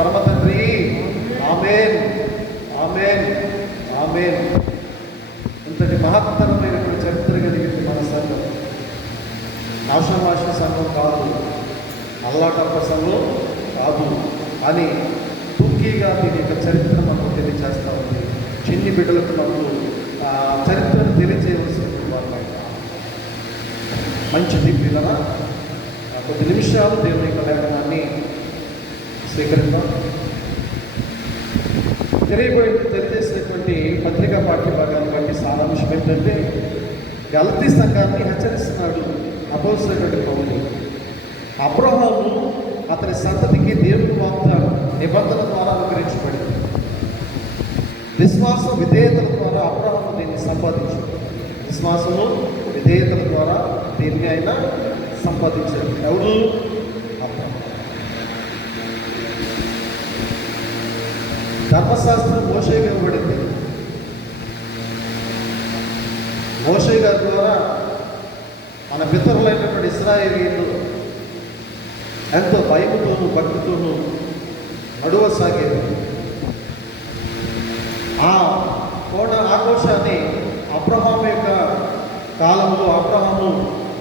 పరమ తండ్రి. ఆమేన్, ఆమేన్, ఆమేన్. ఇంతటి మహత్తరమైనటువంటి చరిత్ర కలిగింది మన సంఘం. ఆషామాష సంఘం కాదు, అల్లాటప్ప సంఘం కాదు అని తుంకీగా దీని యొక్క చరిత్ర మనకు తెలియజేస్తూ ఉంది. చిన్ని బిడ్డలకు మనకు చరిత్రను తెలియజేయవలసినటువంటి వారు మంచిది. పిల్లల కొద్ది నిమిషాలు దేవుని యొక్క లేఖనాన్ని స్వీకరిద్దాం. తెలియజేసినటువంటి పత్రికా పాఠ్య భాగాన్ని బట్టి సారాంశం ఏంటంటే, గలతీ సంఘాన్ని హెచ్చరిస్తున్నాడు అపోస్తలుడైన పౌలు. అబ్రహాము అతని సంతతికి దేవుని వాగ్దానం నిబంధన ద్వారా అనుగ్రహించబడింది. విశ్వాసం విధేయతల ద్వారా అబ్రహాము దీన్ని సంపాదించాడు. విశ్వాసము విధేయతల ద్వారా దీన్ని ఆయన సంపాదించాడు. ఎవరు? అబ్రహాము. ధర్మశాస్త్రం మోషేకి ఇవ్వబడింది. మోషే గారి ద్వారా మన పితరులైనటువంటి ఇశ్రాయేలీయులు ఎంతో భయముతోనూ భక్తితోనూ నడువసాగేది. ఆ ఆఘోషాన్ని అబ్రహాము యొక్క కాలంలో అబ్రహాము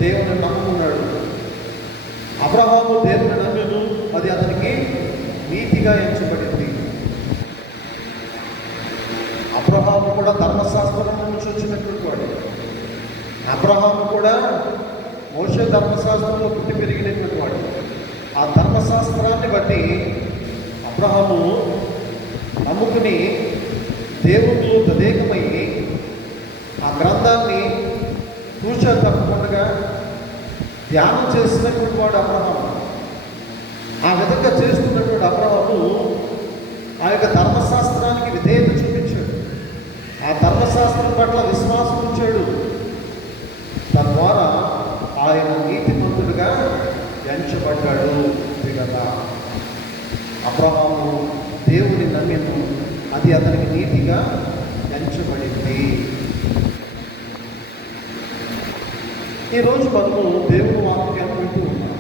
దేవుని నమ్ముకున్నాడు. అబ్రహాము దేవుని నమ్మును, అది అతనికి నీతిగా ఎంచబడింది. అబ్రహాము కూడా ధర్మశాస్త్రం నుంచి వచ్చినటువంటి వాడు. అబ్రహాము కూడా మోషే ధర్మశాస్త్రంలో పుట్టి పెరిగినటువంటి వాడు. ఆ ధర్మశాస్త్రాన్ని బట్టి అబ్రహాము నమ్ముకుని దేవునిలో తదేకమయ్యి ఆ గ్రంథాన్ని తూచా తప్పకుండా ధ్యానం చేసినటువంటి వాడు అబ్రహాము. ఆ విధంగా చేస్తున్నటువంటి అబ్రహాము ఆ యొక్క ధర్మశాస్త్రానికి విధేయత చూపించాడు. ఆ ధర్మశాస్త్రం పట్ల విశ్వాసం ఉంచాడు. తద్వారా ఆయన నీతిమంతుడిగా ఎంచబడ్డాడు. కదా, అబ్రహాము దేవుని నమ్మిను, అది అతనికి నీతిగా ఎంచబడింది. ఈరోజు మనము దేవుని వాక్యాన్ని వింటూ ఉన్నాం.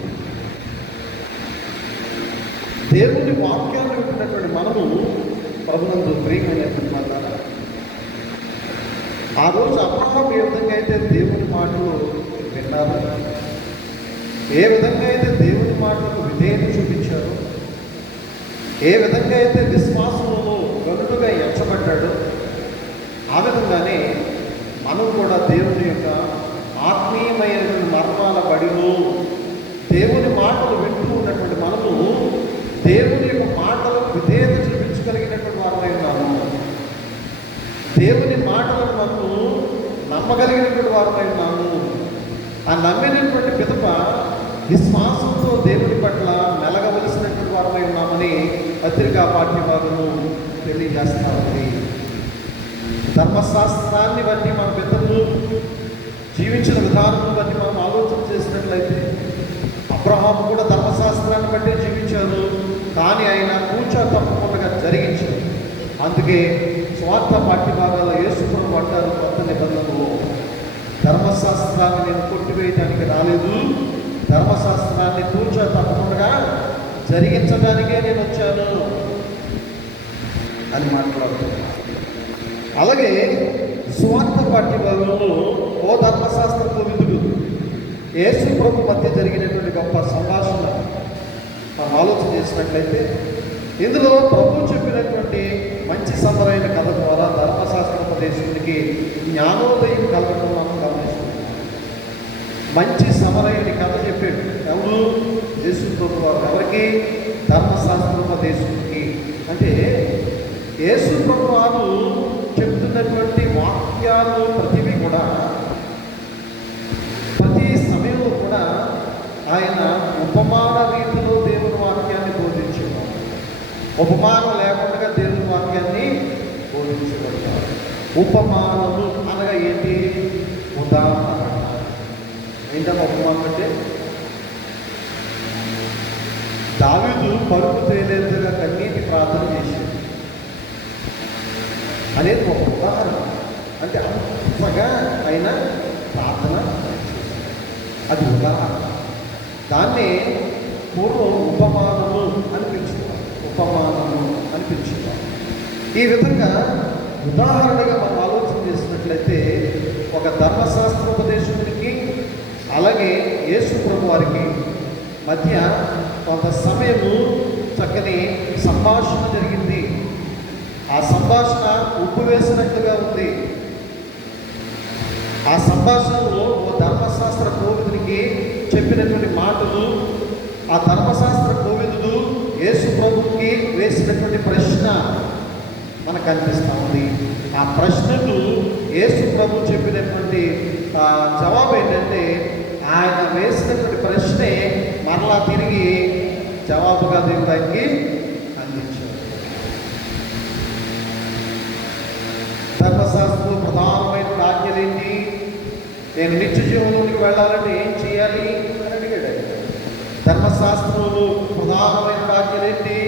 దేవుని వాక్యాన్ని వింటున్నటువంటి మనము ప్రభునందు ప్రియమైనటువంటి మాట. ఆ రోజు అబ్రహాము ఏ విధంగా అయితే దేవుని మాటలు విన్నారు, ఏ విధంగా అయితే దేవుని మాటలకు విధేయత చూపించారో, ఏ విధంగా అయితే విశ్వాసంలో గనుడుగా ఎంచబడ్డాడో, ఆ విధంగానే మనం కూడా దేవుని యొక్క ఆత్మీయమైన మర్మాల బడిలో దేవుని మాటలు వింటూ ఉన్నటువంటి మనము దేవుని యొక్క మాటలకు విధేయత చూపించగలిగినటువంటి వారమై ఉన్నాము. దేవుని మాటలను మనము నమ్మగలిగినటువంటి వారమై ఉన్నాము. ఆ నమ్మినటువంటి పిదప విశ్వాసంతో దేవుని పట్ల మెలగవలసినటువంటి వారమై ఉన్నామని పత్రికా పాఠ్యభాగము తెలియజేస్తా ఉంది. ధర్మశాస్త్రాన్ని బట్టి మన పితరులు జీవించిన విధానం బట్టి మనం ఆలోచన చేసినట్లయితే, అబ్రహాము కూడా ధర్మశాస్త్రాన్ని బట్టి జీవించారు, కానీ ఆయన కూర్చో తప్పకుండా జరిగించారు. అందుకే స్వార్థ పాఠ్యభాగాల్లో యేసుప్రభువు అంటారు, కొత్త నిబంధనలో ధర్మశాస్త్రాన్ని నేను కొట్టివేయడానికి రాలేదు, ధర్మశాస్త్రాన్ని కూర్చో తప్పకుండా జరిగించడానికే నేను వచ్చాను అని మాట్లాడుతున్నాను. అలాగే స్వార్థ పాఠ్యభాగంలో ఓ ధర్మశాస్త్రంలో విధులు యేసు ప్రభు మధ్య జరిగినటువంటి గొప్ప సంభాషణ మనం ఆలోచన చేసినట్లయితే, ఇందులో ప్రభు చెప్పినటువంటి మంచి సమరైన కథ ద్వారా ధర్మశాస్త్రోపదేశునికి జ్ఞానోదయం కలగడం మనం గమనిస్తున్నాం. మంచి సమరయుని కథ చెప్పాడు. ఎవరు? యేసు ప్రభు వారు. ఎవరికి? ధర్మశాస్త్రోపదేశునికి. అంటే యేసు ప్రభు వారు చెప్తున్నటువంటి వాక్యాలు ప్రతివి కూడా ప్రతి సమయంలో కూడా ఆయన ఉపమాన రీతిలో దేవుని వాక్యాన్ని బోధించేవారు. ఉపమానం లేకుండా దేవుని వాక్యాన్ని బోధించబడతారు. ఉపమానము అనగా ఏంటి? ఉదాహరణ. ఏంటన్నా ఉపమానం అంటే? దావీదు పరుపు తేలేదుగా కన్నీటి ప్రార్థన చేశాడు అనేది ఒక ఉదాహరణ. అంటే అంతగా ఆయన ప్రార్థన చేశాడు, అది ఉదాహరణ. దాన్ని పూర్వం ఉపమానము అని పిలుచుకున్నారు. ఉపమానము అని పిలుచున్నాం. ఈ విధంగా ఉదాహరణగా మనం ఆలోచన చేసినట్లయితే ఒక ధర్మశాస్త్రోపదేశకునికి అలాగే యేసు ప్రభు వారికి మధ్య కొంత సమయము చక్కని సంభాషణ జరిగింది. ఆ సంభాషణ ఉప్పు వేసినట్టుగా ఉంది. ఆ సంభాషణలో ఓ ధర్మశాస్త్ర కోవిదునికి చెప్పినటువంటి మాటలు, ఆ ధర్మశాస్త్ర కోవిదుడు యేసు ప్రభుకి వేసినటువంటి ప్రశ్న మనకు కనిపిస్తూ ఉంది. ఆ ప్రశ్నకు యేసు ప్రభు చెప్పినటువంటి జవాబు ఏంటంటే, ఆయన వేసినటువంటి ప్రశ్నే మరలా తిరిగి జవాబుగా దేవుడు ఆయనకి అందించారు. ధర్మశాస్త్రంలో ప్రధానమైన ఆజ్ఞలు ఏంటి? నేను నిత్య జీవంలోనికి వెళ్ళాలంటే ఏం చేయాలి అని అడిగాడు. ధర్మశాస్త్రంలో ప్రధానమైన ఆజ్ఞలు ఏంటి?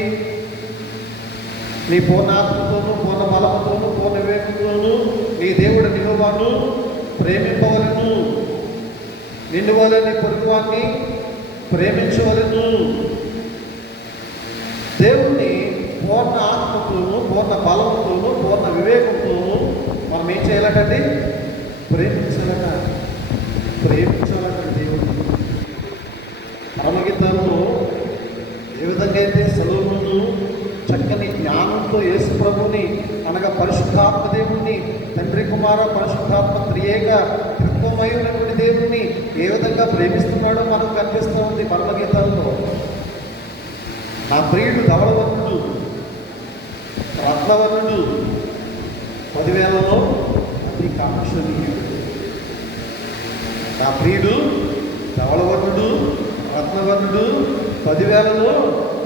నీ పూర్ణాత్మతోనూ పూర్ణ బలముతోనూ పూర్ణ వివేకంతోనూ నీ దేవుడు యెహోవాను ప్రేమింపవలను, నిన్ను వలె నీ పొరుగువాన్ని ప్రేమించవలను. దేవుణ్ణి పూర్ణ ఆత్మతోనూ పూర్ణ బలముతోనూ పూర్ణ వివేకంతోనూ మనం ఏం చేయాలటండి? ప్రేమించాలట. దేవుడిని పరమగీతంలో ఏ విధంగా అయితే సొలొమోను చక్కని జ్ఞానంతో యేసు ప్రభువుని అనగా పరిశుద్ధాత్మ దేవుణ్ణి, తండ్రి కుమార పరిశుద్ధాత్మ త్రియేక త్రిత్వమై ఉన్నటువంటి దేవుణ్ణి ఏ విధంగా ప్రేమిస్తున్నాడో మనకు కనిపిస్తూ ఉంది పరమగీతాల్లో. నా ప్రియుడు ధవళవర్ణుడు, రత్నవర్ణుడు, 10,000లో అతి కాంక్షణీయుడు. నా ప్రియుడు ధవళవర్ణుడు, రత్నవర్ణుడు, 10,000లో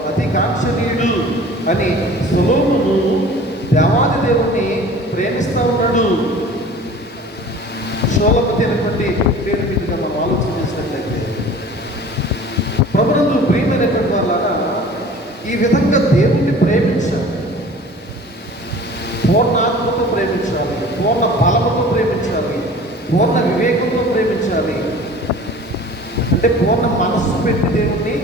అతి కాంక్షణీయుడు అని సొలొమోను దేవాది దేవుణ్ణి ప్రేమిస్తూ ఉన్నాడు. షోలపతి అనేటువంటి పేరు మీదుగా మనం ఆలోచన చేసినట్లయితే, ప్రభునందు ప్రియమైనటువంటి వాళ్ళ ఈ విధంగా దేవుణ్ణి ప్రేమించాలి. పూర్ణ ఆత్మతో ప్రేమించాలి, పూర్ణ బలముతో ప్రేమించాలి, పూర్ణ వివేకంతో ప్రేమించాలి. అంటే పూర్ణ మనస్సు పెట్టి దేవుణ్ణి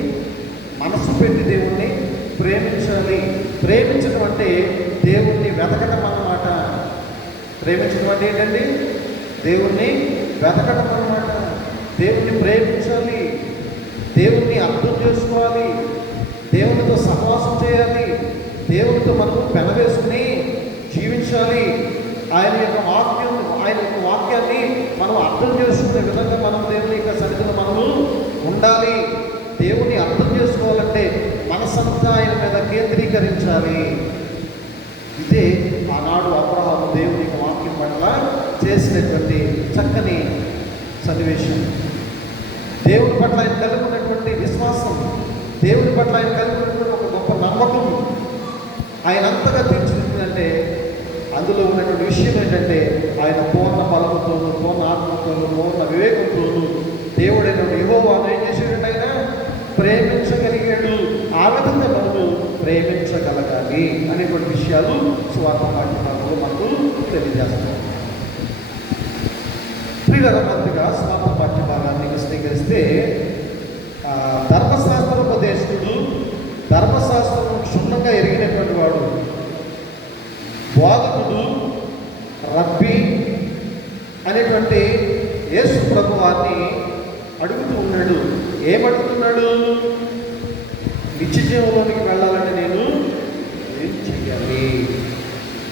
ప్రేమించాలి. ప్రేమించడం అంటే దేవుణ్ణి వెతకడం అన్నమాట. ప్రేమించడం అంటే ఏంటండి? దేవుణ్ణి వెతకడం అన్నమాట. దేవుణ్ణి ప్రేమించాలి, దేవుణ్ణి అర్థం చేసుకోవాలి, దేవునితో సహవాసం చేయాలి, దేవునితో మనము పెనవేసుకుని జీవించాలి. ఆయన యొక్క వాక్యాన్ని మనం అర్థం చేసుకునే విధంగా మనం దేవుని యొక్క సన్నిధిలో మనము ఉండాలి. దేవుని అర్థం చేసుకోవాలంటే మనసంతా ఆయన మీద కేంద్రీకరించాలి. ఇదే ఆనాడు అబ్రహాము దేవుని యొక్క వాక్యం పట్ల చేసినటువంటి చక్కని సన్నివేశం. దేవుని పట్ల ఆయన కలిగి ఉన్నటువంటి విశ్వాసం, దేవుని పట్ల ఆయన కలిగి ఉన్నటువంటి ఒక గొప్ప నమ్మకం ఆయన అంతగా తీర్చిదిద్దిందంటే అందులో ఉన్నటువంటి విషయం ఏంటంటే, ఆయన పూర్ణ బలముతోనూ పూర్ణ ఆత్మతోనూ పూర్ణ వివేకంతోనూ దేవుడైన యెహోవాను ఏం చేసేటట్టు ఆయన ప్రేమించగలిగాడు. ఆ విధంగా మనము ప్రేమించగలగాలి అనేటువంటి విషయాలు సువార్త పాఠ్యభాగంలో మనకు తెలియజేస్తాం. ప్రియులైనగా సువార్త పాఠ్యభాగాన్ని విశదీకరిస్తే, ధర్మశాస్త్రోపదేశకుడు ధర్మశాస్త్రం క్షుణ్ణంగా ఎరిగినటువంటి వాడు, బోధకుడు, రబ్బీ అనేటువంటి యేసు ప్రభు వారిని అడుగుతూ ఉన్నాడు. ఏమడుగుతున్నాడు? నిత్య జీవంలోనికి వెళ్ళాలంటే నేను ఏం చెయ్యాలి?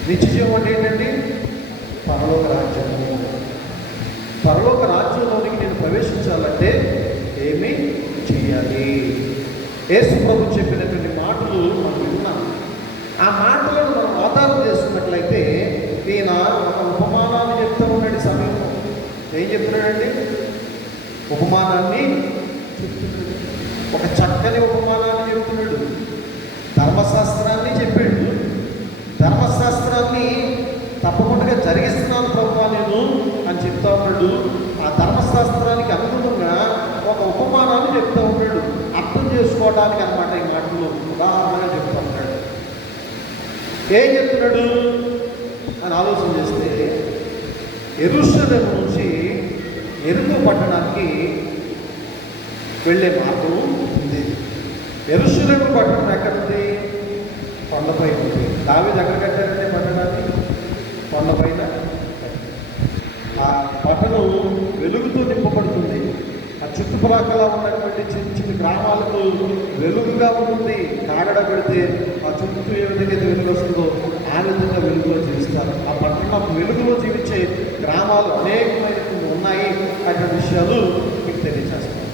నిత్య జీవం అంటే ఏంటండి? పరలోక రాజ్యము. పరలోక రాజ్యంలోనికి నేను ప్రవేశించాలంటే ఏమి చెయ్యాలి? యేసు ప్రభు చెప్పినటువంటి మాటలు మనం విన్నాం. ఆ మాటలను మనం ఆధారం చేసుకున్నట్లయితే ఈయన ఒక ఉపమానాన్ని చెప్తూ ఉన్నాడు. సమయంలో ఏం చెప్తున్నాడండి? ఉపమానాన్ని చెప్తున్నాడు. ఒక చక్కని ఉపమానాన్ని చెప్తున్నాడు. ధర్మశాస్త్రాన్ని చెప్పాడు. ధర్మశాస్త్రాన్ని తప్పకుండా జరిగిస్తున్నాను ప్రభువా నేను అని చెప్తా ఉన్నాడు. ఆ ధర్మశాస్త్రానికి అనుగుణంగా ఒక ఉపమానాన్ని చెప్తూ ఉన్నాడు, అర్థం చేసుకోవడానికి అన్నమాట. ఈ మాటలు ఉదాహరణగా చెప్తూ ఉన్నాడు. ఏం చెప్తున్నాడు అని ఆలోచన చేస్తే, యెరూషలేము నుంచి యెరికో పట్టణానికి వెళ్ళే మార్గం ఉంది. యెరూషలేము పట్టణం ఎక్కడుంది? కొండపై ఉంది. దావీదు ఎక్కడ కట్టారంటే పట్టణాన్ని? కొండపైన. ఆ పట్టణం వెలుగుతో నింపబడుతుంది. ఆ చుట్టుప్రక్కల ఉన్నటువంటి చిన్న చిన్న గ్రామాలకు వెలుగుగా ఉంటుంది. కాగడ పెడితే ఆ చుట్టూ ఏ విధంగా అయితే వెలుగు వస్తుందో ఆ విధంగా వెలుగులో జీవిస్తారు. ఆ పట్టణం వెలుగులో జీవించే గ్రామాలు అనేకమైనటువంటి ఉన్నాయి అటువంటి విషయాలు మీకు తెలియజేస్తాను.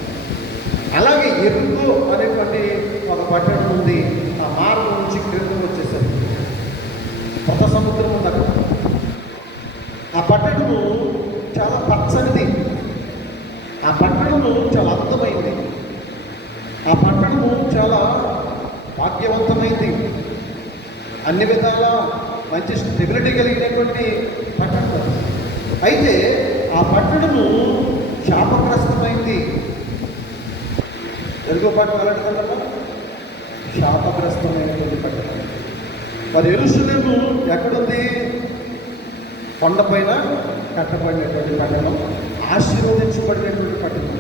అలాగే ఎరుకో అనేటువంటి ఒక పట్టణం ఉంది. ఆ మార్గం నుంచి క్రిందకు వచ్చేసరికి కొత్త సముద్రం ఉంది అక్కడ. ఆ పట్టణము చాలా పచ్చనిది. ఆ పట్టణము చాలా అద్భుతమైంది. ఆ పట్టణము చాలా భాగ్యవంతమైంది. అన్ని విధాల మంచి స్టెబిలిటీ కలిగినటువంటి పట్టణం. అయితే ఆ పట్టణము శాపగ్రస్తమైంది. ఎరుగో పట్టణం అలాంటిదమ్మా, శాపగ్రస్తమైనటువంటి పట్టణం. మరి యెరూషలేము ఎక్కడుంది? కొండపైన కట్టబడినటువంటి పట్టణం, ఆశీర్వదించబడినటువంటి పట్టణం.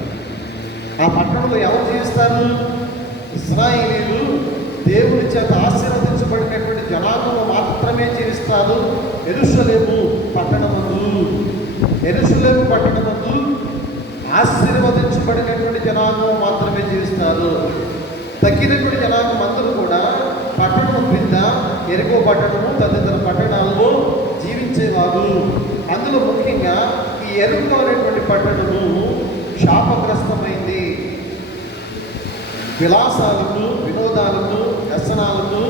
ఆ పట్టణంలో ఎవరు జీవిస్తారు? ఇశ్రాయేలీయులు, దేవుని చేత ఆశీర్వదించబడినటువంటి జనాంగం మాత్రమే జీవిస్తారు. యెరూషలేము పట్టణమందు, యెరూషలేము పట్టణమందు ఆశీర్వదించబడినటువంటి జనాంగం మాత్రమే జీవిస్తారు. తగ్గినటువంటి జనాంగం అందరూ కూడా పట్టణం క్రింద ఎరుకో పట్టణము తదితర పట్టణాల్లో జీవించేవారు. అందులో ముఖ్యంగా ఈ ఎరుకో అనేటువంటి పట్టణము శాపగ్రస్తమైంది. విలాసాలకు, వినోదాలకు, వ్యసనాలకు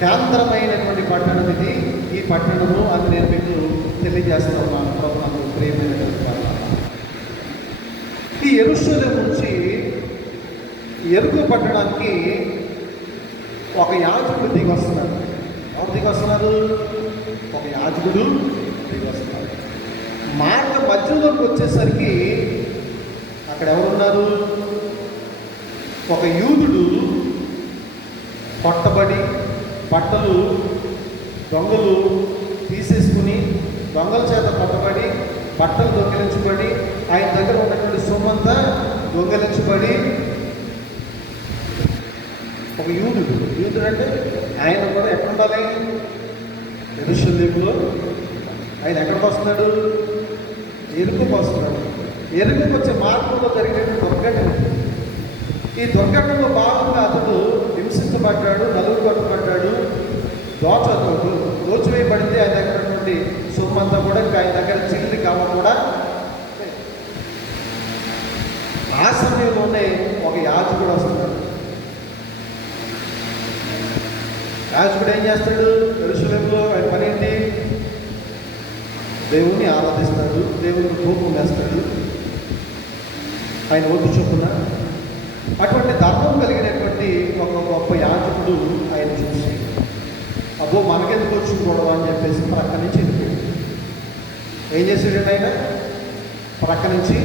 కేంద్రమైనటువంటి పట్టణం ఇది. ఈ పట్టణము అది నేను మీకు తెలియజేస్తున్నాను. ప్రభువుకు ప్రియమైనటువంటి పట్టణం. ఈ యెరూషలేము నుంచి ఎరుకో పట్టణానికి ఒక యాజకుడు దిగి వస్తున్నారు. ఎవరు దిగి వస్తున్నారు? ఒక యాజకుడు దిగి వస్తున్నారు. మార్గ మధ్యలోకి వచ్చేసరికి అక్కడ ఎవరున్నారు? ఒక యూదుడు కొట్టబడి బట్టలు దొంగలు తీసేసుకుని, దొంగల చేత కొట్టబడి బట్టలు దొంగిలించబడి, ఆయన దగ్గర ఉన్నటువంటి సొమ్మంతా దొంగిలించబడి, ఒక యూదుడు అంటే ఆయన కూడా ఎక్కడ ఉండాలి? యెరూషలేములో. ఆయన ఎక్కడికి వస్తున్నాడు? ఎరుకకు వస్తున్నాడు. ఎరుకకు వచ్చే మార్గంలో జరిగినటువంటి దుర్ఘటన. ఈ దుర్ఘటనలో భాగంగా అతడు హింసించబడ్డాడు, నలుగురు కొట్టబడ్డాడు, దోచివేయబడితే ఆయన దగ్గర ఉన్నటువంటి సొమ్మంతా కూడా ఇంకా ఆయన దగ్గర చిల్లి కావ కూడా. ఆ సమయంలోనే ఒక యాజకుడు వస్తున్నాడు. యాజకుడు ఏం చేస్తాడు? యెరూషలేములో ఆయన పని ఏంటి? దేవుణ్ణి ఆరాధిస్తాడు, దేవుని ధూపం వేస్తాడు ఆయన ఒడ్డు చొప్పున. అటువంటి ధర్మం కలిగినటువంటి ఒక గొప్ప యాజకుడు ఆయన చూసి, అబ్బో మనకెందుకు వచ్చి గొడవ అని చెప్పేసి ప్రక్క నుంచి వెళ్ళిపోయాడు. ఏం చేసాడండి ఆయన? ప్రక్క నుంచి.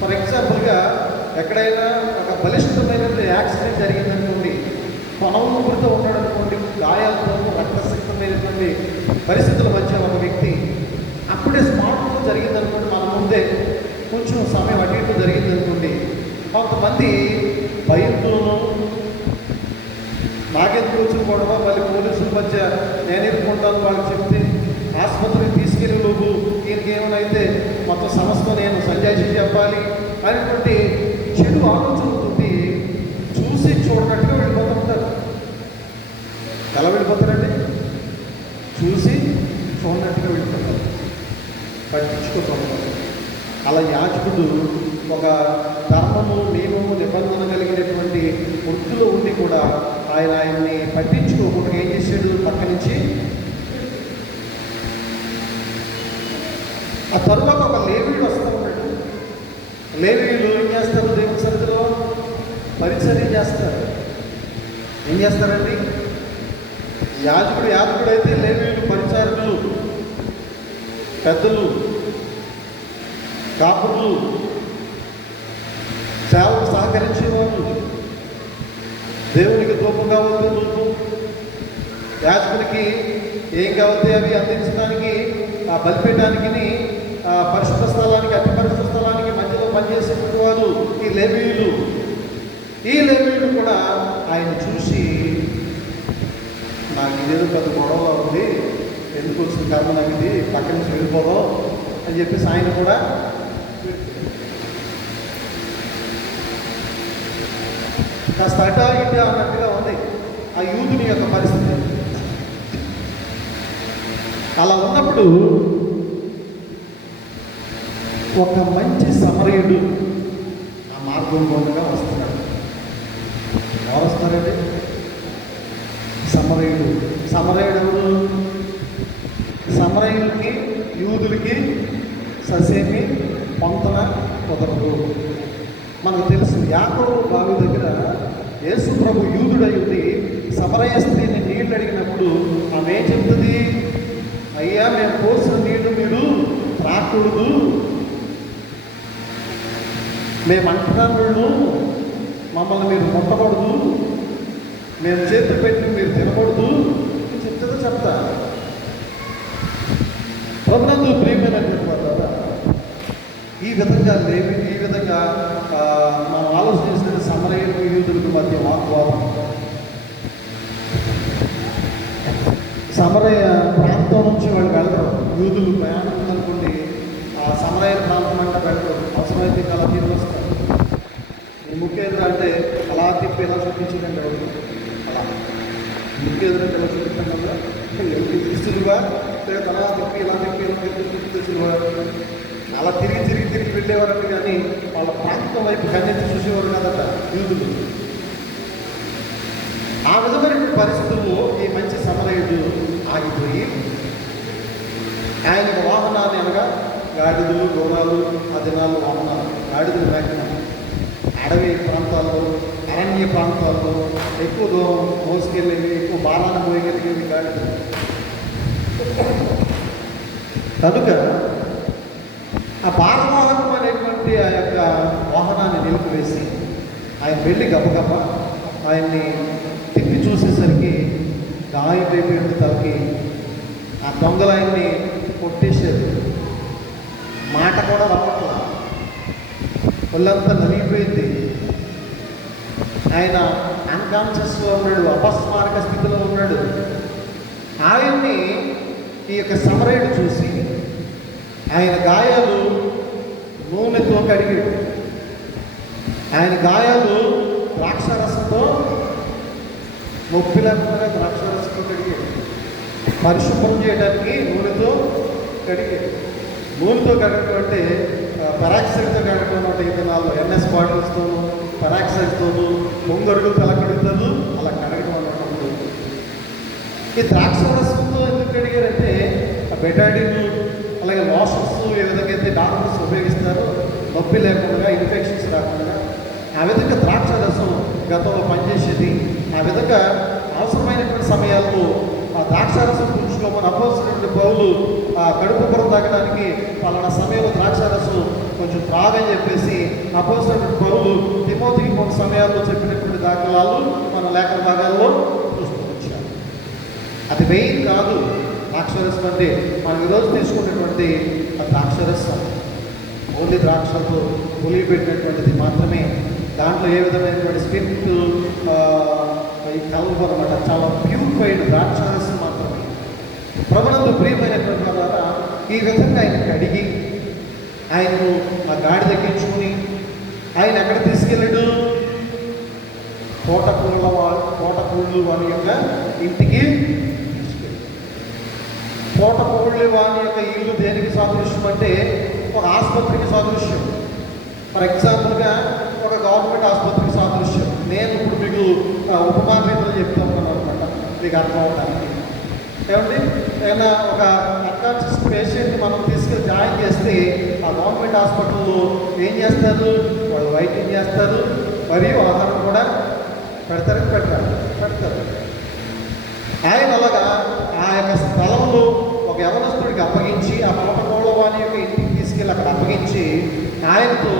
ఫర్ ఎగ్జాంపుల్గా ఎక్కడైనా ఒక బలిష్టమైన యాక్సిడెంట్ జరిగిందనుకోండి, పొనవూపురితో ఉన్నాడు అనుకోండి, గాయాలతో రక్తసిక్తమైనటువంటి పరిస్థితుల మధ్య ఒక వ్యక్తి అప్పుడే స్మార్ట్ జరిగిందనుకోండి, మన ముందే కొంచెం సమయం అటు ఇటు జరిగిందనుకోండి, కొంతమంది భయంతోనూ నాకెందుకు వచ్చుకోవడమో, మళ్ళీ పోలీసుల మధ్య నేను ఎదుర్కొంటాను వాళ్ళకి చెప్తే ఆసుపత్రికి తీసుకెళ్ళి లోపు దీనికి ఏమైనా మొత్తం సమస్యతో నేను సంజాయిషి చెప్పాలి అనేటువంటి చెడు ఆలోచనతోటి చూసి చూడనట్టుగా వెళ్ళిపోతుంటారు. ఎలా వెళ్ళిపోతారండి? చూసి చూడనట్టుగా వెళ్ళిపోతారు, పట్టించుకోకపోతారు. అలా యాజకుడు ఒక ధర్మము, నియమము, నిబంధన కలిగినటువంటి వృత్తిలో ఉండి కూడా ఆయన్ని పట్టించుకోకుండా ఏం చేశాడు? పక్క నుంచి. ఆ తరువాత ఒక లేవీయుడు వస్తూ ఉన్నాడు. లేవీయులు ఏం చేస్తారు? దేవుని సన్నిధిలో పరిచర్య చేస్తారు. ఏం చేస్తారండి? యాజకుడు అయితే లేవీయులు పరిచారకులు, పెద్దలు, కాపురులు, సేవకు సహకరించేవాళ్ళు. దేవునికి ధూపం కావాలి, ధూపం, యాజకునికి ఏం కావాలి అవి అందించడానికి, ఆ బలిపీఠానికి, పరిశుద్ధ స్థలానికి, అతి పరిశుద్ధ స్థలానికి మధ్యలో పనిచేసేటువంటి వారు ఈ లేవీయులు. ఈ లేవీయులు కూడా ఆయన చూసి నాకు ఇదేదో పెద్ద గొడవగా ఉంది, ఎందుకు వచ్చిన కర్మ నాకు ఇది, పక్క నుంచి వెళ్ళిపోదాం అని చెప్పేసి ఆయన కూడా కాస్త అటా ఇటా అన్నట్టుగా ఉంది ఆ యూదుని యొక్క పరిస్థితి. అలా ఉన్నప్పుడు ఒక మంచి సమరయుడు ఆ మార్గం గుండా వస్తున్నాడు. ఎవరు వస్తారండి? సమరయుడు. సమరయుడు ఎవరు? సమరయులకి యూదులకి ససేమి పొంతన కుదరదు. మనకు తెలుసు, యాకోబు బావి దగ్గర యేసు ప్రభు యూదుడై ఉండి సమరయ స్త్రీని నీళ్ళు అడిగినప్పుడు ఆమె ఏం చెప్తుంది? అయ్యా, మేము పోసిన నీళ్లు మీరు త్రాకూడదు, మేము అంటున్నాము, మమ్మల్ని మీరు ముట్టకూడదు, మేము చేతులు పెట్టి మీరు తినకూడదు చెప్తుందో చెప్తా. ప్రభునందు ప్రియమైనటువంటి వాళ్ళ ఈ విధంగా లేవి, ఈ విధంగా మనం ఆలోచించిన సమరయులకు యూదులకు మధ్య వాగ్వాదం. సమరయ ప్రాంతం నుంచి వాళ్ళు వెళ్ళరు. యూదులు ప్రయాణం ఉందనుకోండి, ఆ సమరయ ప్రాంతం అంటే వెళ్ళరు. అవసరమైతే అలా తిరిగి వస్తారు. ఈ ముఖ్యంగా అంటే అలా తిప్పి ఎలా చూపించిందంటే వాళ్ళు అలా ముఖ్యంగా ఎలా చూపించడం వల్ల సులువా, లేదా అలా తిప్పి ఇలా తిప్పి ఇలా తిప్పి సులువా, అలా తిరిగి తిరిగి తిరిగి వెళ్ళేవారంటే కానీ వాళ్ళ ప్రాంతం వైపు కన్నెత్తి చూసేవారు కదట యూదులు. ఆ విధమైన పరిస్థితుల్లో ఈ మంచి సమరయుడు ఆగిపోయి ఆయనకు వాహనాన్ని అనగా గాడిదలు, గుర్రాలు, ఆ దినాలు వాహనాలు, గాడిదలు మేకనాలు అడవి ప్రాంతాల్లో, అరణ్య ప్రాంతాల్లో ఎక్కువ దూరం మోసుకెళ్ళేవి, ఎక్కువ భారాన్ని పోయగలిగేవి గాడిదలు. కనుక ఆ భారవాహనం అనేటువంటి ఆ యొక్క వాహనాన్ని నిలిపివేసి ఆయన వెళ్ళి గబగబ ఆయన్ని తిప్పి చూసేసరికి గాయమైపోయింది తలకి. ఆ దొంగలు ఆయన్ని కొట్టేశారు, మాట కూడా రావట్లేదు, ఒళ్ళంతా నలిగిపోయింది. ఆయన అన్కాన్షియస్లో ఉన్నాడు, అపస్మారక స్థితిలో ఉన్నాడు. ఆయన్ని ఈ యొక్క సమరయుడు చూసి ఆయన గాయాలు నూనెతో కడిగాడు. ఆయన గాయాలు ద్రాక్షారసంతో, నొప్పి లేకుండా ద్రాక్షారసంతో కడిగాడు. పరిశుభ్రం చేయడానికి నూనెతో కడిగాడు. నూనెతో కడగడం అంటే పెరాక్సైడ్తో కడగడం అంటే ఈ దినాల్లో NS బాటిల్స్తోనూ పెరాక్సైడ్తోనూ ముంగరుడు తల కడుగుతాను అలా కడగడం అన్నప్పుడు. ఈ ద్రాక్షారసంతో ఎందుకు కడిగారంటే ఆ బెటాడిన్ అలాగే వాషర్స్ ఏ విధంగా అయితే డాక్టర్స్ ఉపయోగిస్తారో నొప్పి లేకుండా, ఇన్ఫెక్షన్స్ రాకుండా, ఆ విధంగా ద్రాక్షారసం గతంలో పనిచేసేది. ఆ విధంగా అవసరమైనటువంటి సమయాల్లో ఆ ద్రాక్షారసం పురుషుకోమని అపోజినటువంటి పౌలు ఆ కడుపు పొర తాగడానికి పలానా సమయంలో ద్రాక్షారసం కొంచెం త్రాగని చెప్పేసి అపోజినటువంటి పౌలు తిమోతికి కొన్ని సమయాల్లో చెప్పినటువంటి దాఖలాలు మన లేఖన భాగాల్లో చూస్తూ వచ్చారు. అది మెయిన్ కాదు ద్రాక్షారసం అంటే. మనం ఈరోజు తీసుకున్నటువంటి ఆ ద్రాక్షారసం ఓన్లీ ద్రాక్షతో పులిగి పెట్టినటువంటిది మాత్రమే. దాంట్లో ఏ విధమైనటువంటి స్పిరిట్ కలవ అనమాట, చాలా ప్యూరిఫైడ్ ద్రాక్షారసం మాత్రమే. ప్రభునందు ప్రియమైనటువంటి ద్వారా ఈ విధంగా ఆయన కడిగి ఆయనను ఆ గాడి దక్కించుకుని ఆయన ఎక్కడ తీసుకెళ్ళాడు? తోటకూళ్ళు వారి యొక్క ఇంటికి తీసుకెళ్ళాడు. తోటకూళ్ళి వారి యొక్క ఇల్లు దేనికి సాదృశ్యం అంటే ఒక ఆసుపత్రికి సాదృశ్యం. ఫర్ ఎగ్జాంపుల్గా ఒక గవర్నమెంట్ ఆసుపత్రికి సాదృశ్యం. నేను ఇప్పుడు మీకు ఉపమాన రీతిలో చెప్తాను అనమాట, మీకు అర్థం అవడానికి. ఏమండి, ఏదైనా ఒక అన్కాన్షియస్ పేషెంట్ని మనం తీసుకెళ్ళి జాయిన్ చేస్తే ఆ గవర్నమెంట్ హాస్పిటల్లో ఏం చేస్తారు? వాళ్ళు వైద్యం చేస్తారు, మరియు ఆహారం కూడా పెడతారు. ఆయన అలాగా ఆ యొక్క స్థలంలో ఒక యవనస్తుడికి అప్పగించి ఆ తోటకోళ్ళవాని యొక్క ఇంటికి తీసుకెళ్ళి అక్కడ అప్పగించి ఆయనతో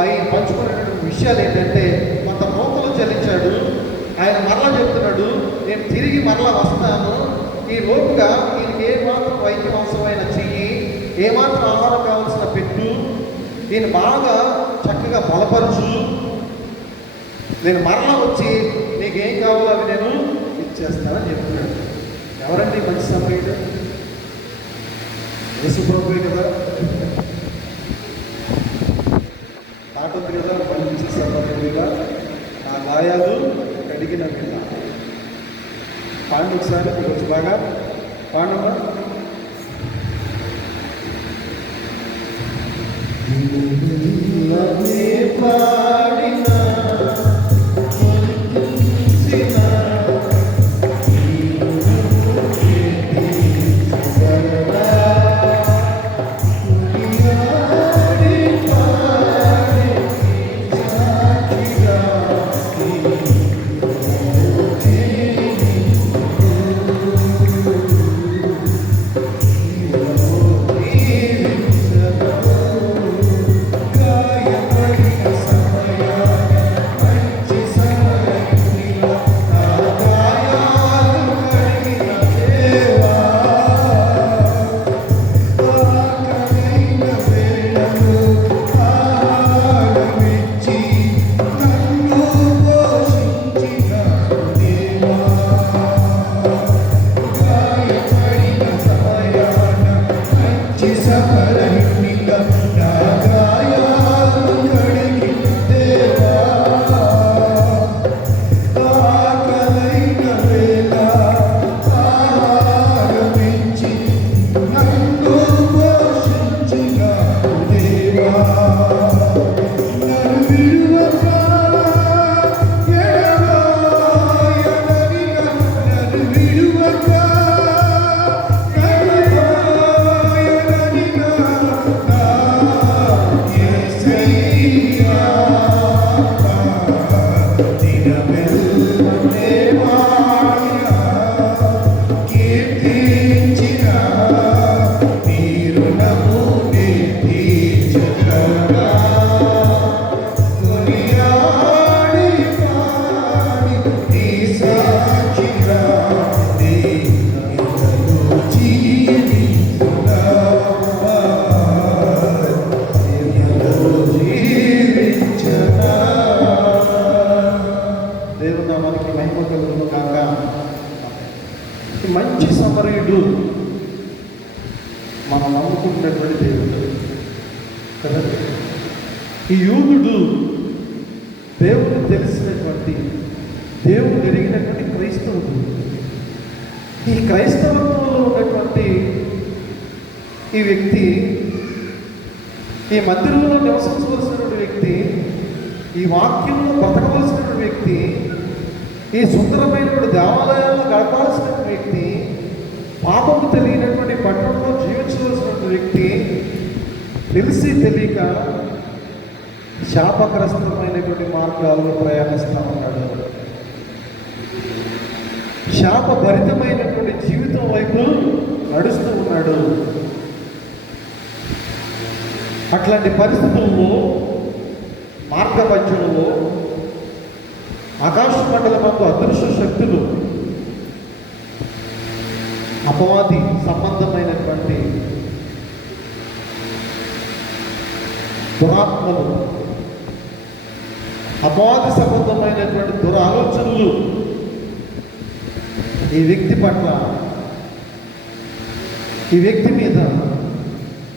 ఆయన పంచుకునేటువంటి విషయాలు ఏంటంటే కొంత మోకలు చెల్లించాడు. ఆయన మరలా చెప్తున్నాడు, నేను తిరిగి మరలా వస్తాను, ఈ లోపుగా దీనికి ఏమాత్రం వైద్యం అవసరమైన చెయ్యి, ఏమాత్రం ఆహారం కావాల్సిన పెట్టు, దీన్ని బాగా చక్కగా బలపరచు, నేను మరలా వచ్చి నీకేం కావాలో అవి నేను ఇచ్చేస్తానని చెప్తున్నాడు. ఎవరండి మంచి సమరయుడు? యేసు ప్రభువే కదా. పాట ఉంది కదా, మంచి సమరయుడిగా నా గాయాలు కడిగిన వేళ. పాండు ఒకసారి కొంచెం బాగా పాండమ్మా. మంచి సమరయుడు మనం నమ్ముకుంటున్నటువంటి దేవుడు కదా. ఈ యూదుడు దేవుడు తెలిసినటువంటి, దేవుడు ఎరిగినటువంటి క్రైస్తవుడు. ఈ క్రైస్తవంలో ఉన్నటువంటి ఈ వ్యక్తి, ఈ మందిరంలో నివసించవలసినటువంటి వ్యక్తి, ఈ వాక్యంలో బ్రతకవలసినటువంటి వ్యక్తి, ఈ సుందరమైనటువంటి దేవాలయాల్లో గడపాల్సినటువంటి వ్యక్తి, పాపము తెలియనటువంటి పట్టణంలో జీవించవలసినటువంటి వ్యక్తి తెలిసి తెలియక శాపగ్రస్తమైనటువంటి మార్గాల్లో ప్రయాణిస్తూ ఉన్నాడు. శాపభరితమైనటువంటి జీవితం వైపు నడుస్తూ ఉన్నాడు. అట్లాంటి పరిస్థితుల్లో మార్గమధ్యంలో ఆకాశ మండలమందు అదృశ్య శక్తులు, అపవాది సంబంధమైనటువంటి దురాత్మలు, అపవాది సంబంధమైనటువంటి దురాలోచనలు ఈ వ్యక్తి పట్ల, ఈ వ్యక్తి మీద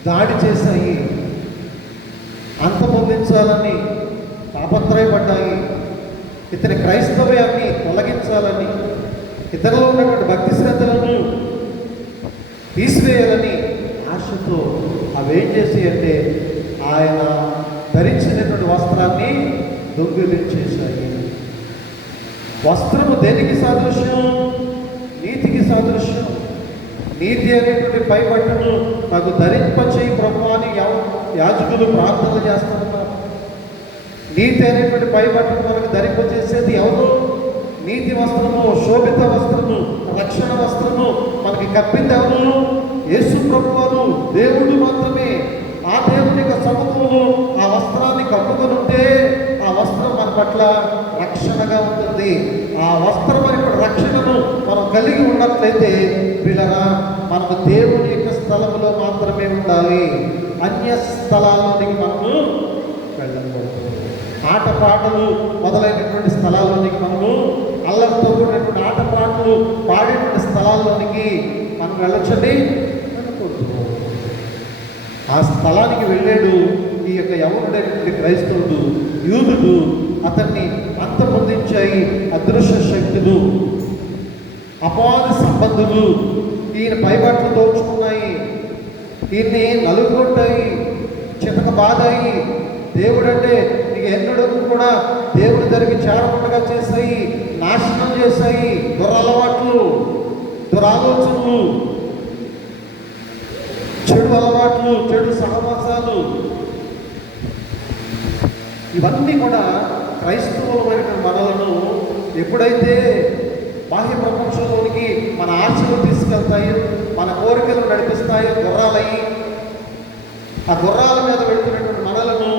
దాడి చేశాయి. అంతమొందించాలని తాపత్రయపడ్డాయి. ఇతని క్రైస్తవ్యాన్ని తొలగించాలని, ఇతరులో ఉన్నటువంటి భక్తి శ్రద్ధలను తీసివేయాలని ఆశతో అవేం చేసి అంటే ఆయన ధరించినటువంటి వస్త్రాన్ని దొంగిలించేశాయి. వస్త్రము దేనికి సాదృశ్యం? నీతికి సాదృశ్యం. నీతి అనేటువంటి పైబట్టను నాకు ధరింపచేయి ప్రభువా అని యాజకులు ప్రార్థనలు చేస్తూ ఉన్నారు. నీతి అనేటువంటి పైబట్టను మనకు ధరింపచేసేది ఎవరు? నీతి వస్త్రము, శోభిత వస్త్రము, రక్షణ వస్త్రము మనకి కప్పింది ఎవరు? యేసు ప్రభువారు, దేవుడు మాత్రమే. ఆ దేవుని యొక్క సముఖంలో ఆ వస్త్రాన్ని కప్పుకొని ఉంటే ఆ వస్త్రం మన పట్ల రక్షణగా ఉంటుంది. ఆ వస్త్రం అనేటువంటి రక్షణను మనం కలిగి ఉన్నట్లయితే వీళ్ళరా మనకు దేవుని యొక్క స్థలంలో మాత్రమే ఉండాలి. అన్య స్థలాల్లోనికి మనము వెళ్ళకూడదు. ఆటపాటలు మొదలైనటువంటి స్థలాల్లోనికి మనము, అల్లరితో కూడినటువంటి ఆటపాటలు పాడేటువంటి స్థలాల్లోనికి వెళ్ళొచ్చండి, వెళ్ళకూడదు. ఆ స్థలానికి వెళ్ళాడు ఈ యొక్క యవనుడైనటువంటి క్రైస్తవుడు, యూదుడు. అతన్ని అంతమొందించాయి అదృశ్య శక్తులు, అపవాది సంబంధులు. ఈయన పైబట్లు దోచుకున్నాయి, ఈయన్ని నలుగొట్టాయి, చితక బాధాయి. దేవుడంటే నీకు ఎన్నడూ కూడా దేవుడి దగ్గరికి చేరకుండా చేశాయి, నాశనం చేశాయి. దురలవాట్లు, దురాలోచనలు, చెడు అలవాట్లు, చెడు సహవాసాలు, ఇవన్నీ కూడా క్రైస్తవులమైన మనలను ఎప్పుడైతే బాహ్య ప్రపంచంలోనికి మన ఆశలు తీసుకెళ్తాయి, మన కోరికలు నడిపిస్తాయి, గుర్రాలయ్యి ఆ గుర్రాల మీద వెళుతున్నటువంటి మనలను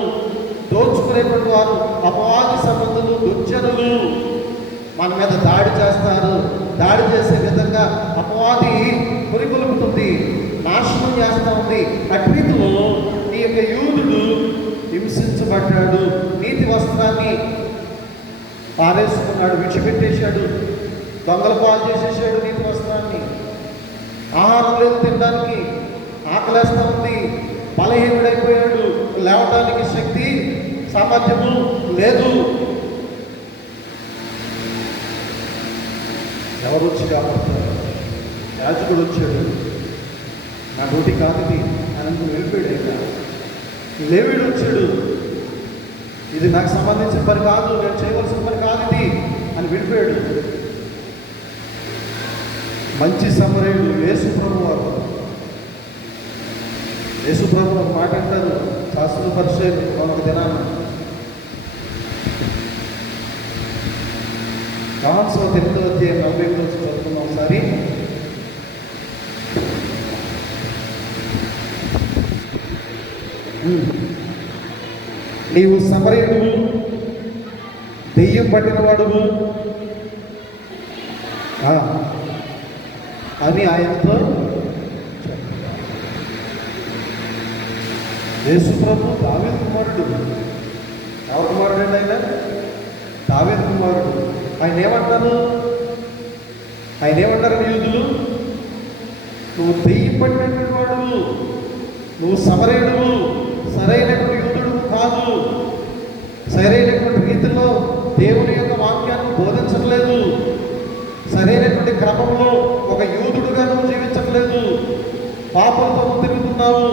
దోచుకునేటువంటి వారు అపవాది సంబంధులు, దుర్జనులు మన మీద దాడి చేస్తారు. దాడి చేసే విధంగా అపవాది పురికొలుపుతుంది, నాశనం చేస్తూ ఉంది. అటు రీతిలో ఈ యొక్క యూదుడు హింసించబడ్డాడు, నీతి వస్త్రాన్ని పారేసుకున్నాడు, విడిచిపెట్టేశాడు, దొంగల పాలు చేసేసాడు నీతి వస్త్రాన్ని. ఆహారం లేదు తినడానికి, ఆకలేస్తూ ఉంది, బలహీనుడైపోయాడు, లేవడానికి శక్తి సామర్థ్యము లేదు. ఎవరు వచ్చి కాపాడుతారు? యాజకుడు వచ్చాడు, నా డ్యూటీ కాదు ఇది అని వెళ్ళిపోయాడు. లేవీడు వచ్చాడు, ఇది నాకు సంబంధించిన పని కాదు, నేను చేయవలసిన పని కాదు ఇది అని వెళ్ళిపోయాడు. మంచి సమరయుడు యేసుప్రభు వారు. యేసుప్రభు ఒక మాట అంటారు, శాస్త్ర పరిచయం ఒక దినాన కాన్సవ 8వ అధ్యాయం 41 చదువుకున్నాం ఒకసారి. నీవు సమరయుడు, దెయ్యం పట్టినవాడువు అని ఆయనతో యేసు ప్రభు దావీదు కుమారుడు. ఎవరి కుమారుడు అండి ఆయన? దావీదు కుమారుడు. ఆయన ఏమంటారు యూదులు? నువ్వు దెయ్యం పట్టినటువంటి వాడువు, నువ్వు సమరయుడువు, సరైనటువంటి యూదుడు కాదు, సరైనటువంటి రీతిలో దేవుని యొక్క వాక్యాన్ని బోధించట్లేదు, సరైనటువంటి క్రమంలో ఒక యూదుడుగా నువ్వు జీవించట్లేదు, పాపలతో తిరుగుతున్నావు,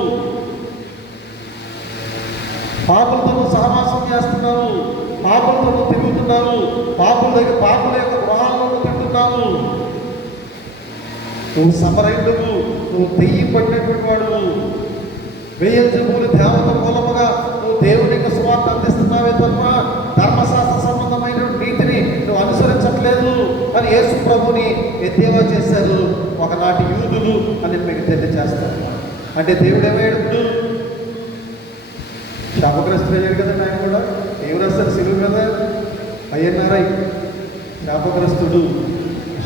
పాపలతో సహవాసం చేస్తున్నావు, పాపలతో తిరుగుతున్నావు, పాపుల యొక్క గృహాల్లో తింటున్నావు. నువ్వు సమరయుడువు, నువ్వు దెయ్యం పట్టినటువంటి వాడువు, బెయల్జెబూలు దేవత మూలముగా నువ్వు దేవుని యొక్క సువార్త అందిస్తున్నావే తప్ప ధర్మశాస్త్ర సంబంధమైన నీతిని నువ్వు అనుసరించట్లేదు అని యేసు ప్రభుని ఎద్దేవా చేశారు ఒకనాటి యూదులు అని మీకు తెలియజేస్తారు. అంటే దేవుడు ఏమయ్యాడు? ఇప్పుడు శాపగ్రస్తుడు అయ్యాడు కదండి. ఆయన కూడా ఏం రాస్తారు సిలువు కదా, అయ్యన్నారై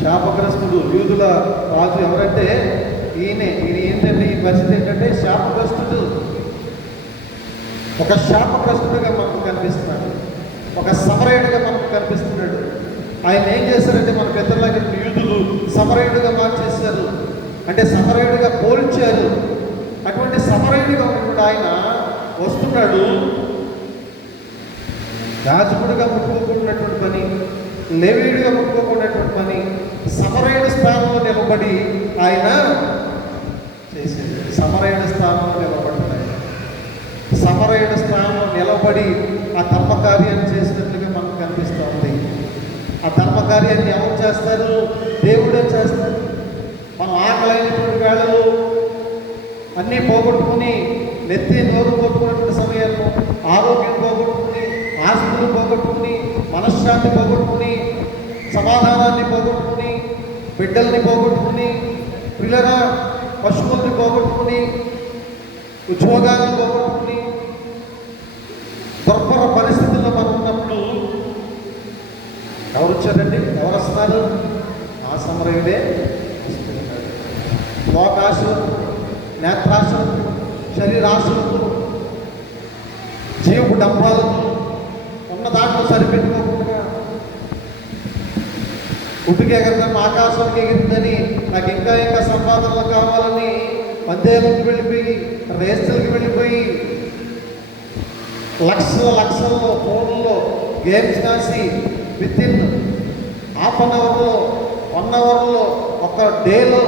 శాపగ్రస్తుడు యూదుల రాజు ఎవరంటే ఈయన ఏంటంటే ఈ పరిస్థితి ఏంటంటే శాపగ్రస్తుడు. ఒక శాపగ్రస్తుడిగా మనకు కనిపిస్తున్నాడు, ఒక సమరయుడిగా మనకు కనిపిస్తున్నాడు. ఆయన ఏం చేశారంటే మన పెద్దలాగా యూదులు సమరయుడిగా మార్చేశారు, అంటే సమరయుడిగా పోల్చారు. అటువంటి సమరయుడిగా ఉన్నప్పుడు ఆయన వస్తున్నాడు, యాజకుడిగా ముట్టుకోకున్నటువంటి పని, లేవీయుడిగా ముట్టుకోకున్నటువంటి పని, సమరయుడి స్థానంలో నిలబడి ఆయన చేసేది. సమరయుడి స్థానంలో నిలబడ్డాడు, సమరయుడి స్థానంలో నిలబడి ఆ ధర్మకార్యాన్ని చేసినట్లుగా మనకు కనిపిస్తూ ఉంది. ఆ ధర్మకార్యాన్ని ఎవరు చేస్తారు? దేవుడే చేస్తారు. మనం ఆకలైనటువంటి వేళలు అన్నీ పోగొట్టుకుని, నెత్తి నోరు కొట్టుకున్నటువంటి సమయాల్లో ఆరోగ్యం పోగొట్టుకుని, ఆస్తులు పోగొట్టుకుని, మనశ్శాంతి పోగొట్టుకుని, సమాధానాన్ని పోగొట్టుకుని, బిడ్డల్ని పోగొట్టుకుని, పిల్లల పశువుల్ని పోగొట్టుకుని, ఉద్యోగాలను పోగొట్టుకుని, దుర్భర పరిస్థితుల్లో మనం ఉన్నప్పుడు ఎవరు వచ్చారండి? ఎవరు వస్తున్నారు? ఆ సమరయుడే వస్తున్నాడు. లోకాశలకు, నేత్రాశలకు, శరీరాశలకు, జీవపు డబ్బాలకు ఉన్న దాంట్లో సరిపెట్టుకోకుండా ఉట్టుకి ఎగరదని ఆకాశానికి ఎగిరిందని నాకు ఇంకా సంపాదనలు కావాలని పందేలకు వెళ్ళిపోయి, రేసులకు వెళ్ళిపోయి, లక్షల్లో ఫోన్లో గేమ్స్ కాసి వితిన్ ½ అవర్లో ఒక డేలో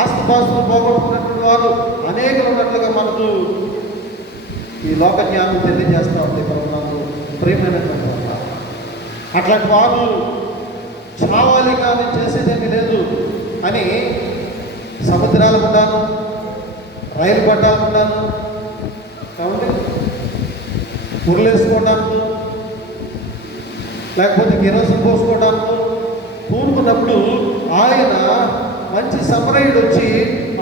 ఆస్తిపాస్తులు పోగొట్టుకున్నటువంటి వారు అనేకలు ఉన్నట్లుగా మనకు ఈ లోక జ్ఞానం తెలియజేస్తూ ఉంది. ప్రభుత్వం ప్రియమైనటువంటి వారు, అట్లాంటి వారు చావాలి కానీ చేసేదేమీ లేదు అని సముద్రాలు ఉంటాను, రైలు పట్టాలు ఉంటాను కాబట్టి ఉరులేసుకోవడానికి, లేకపోతే గిరోసం పోసుకోవడానికి పూనుకున్నప్పుడు ఆయన మంచి సమరయుడు వచ్చి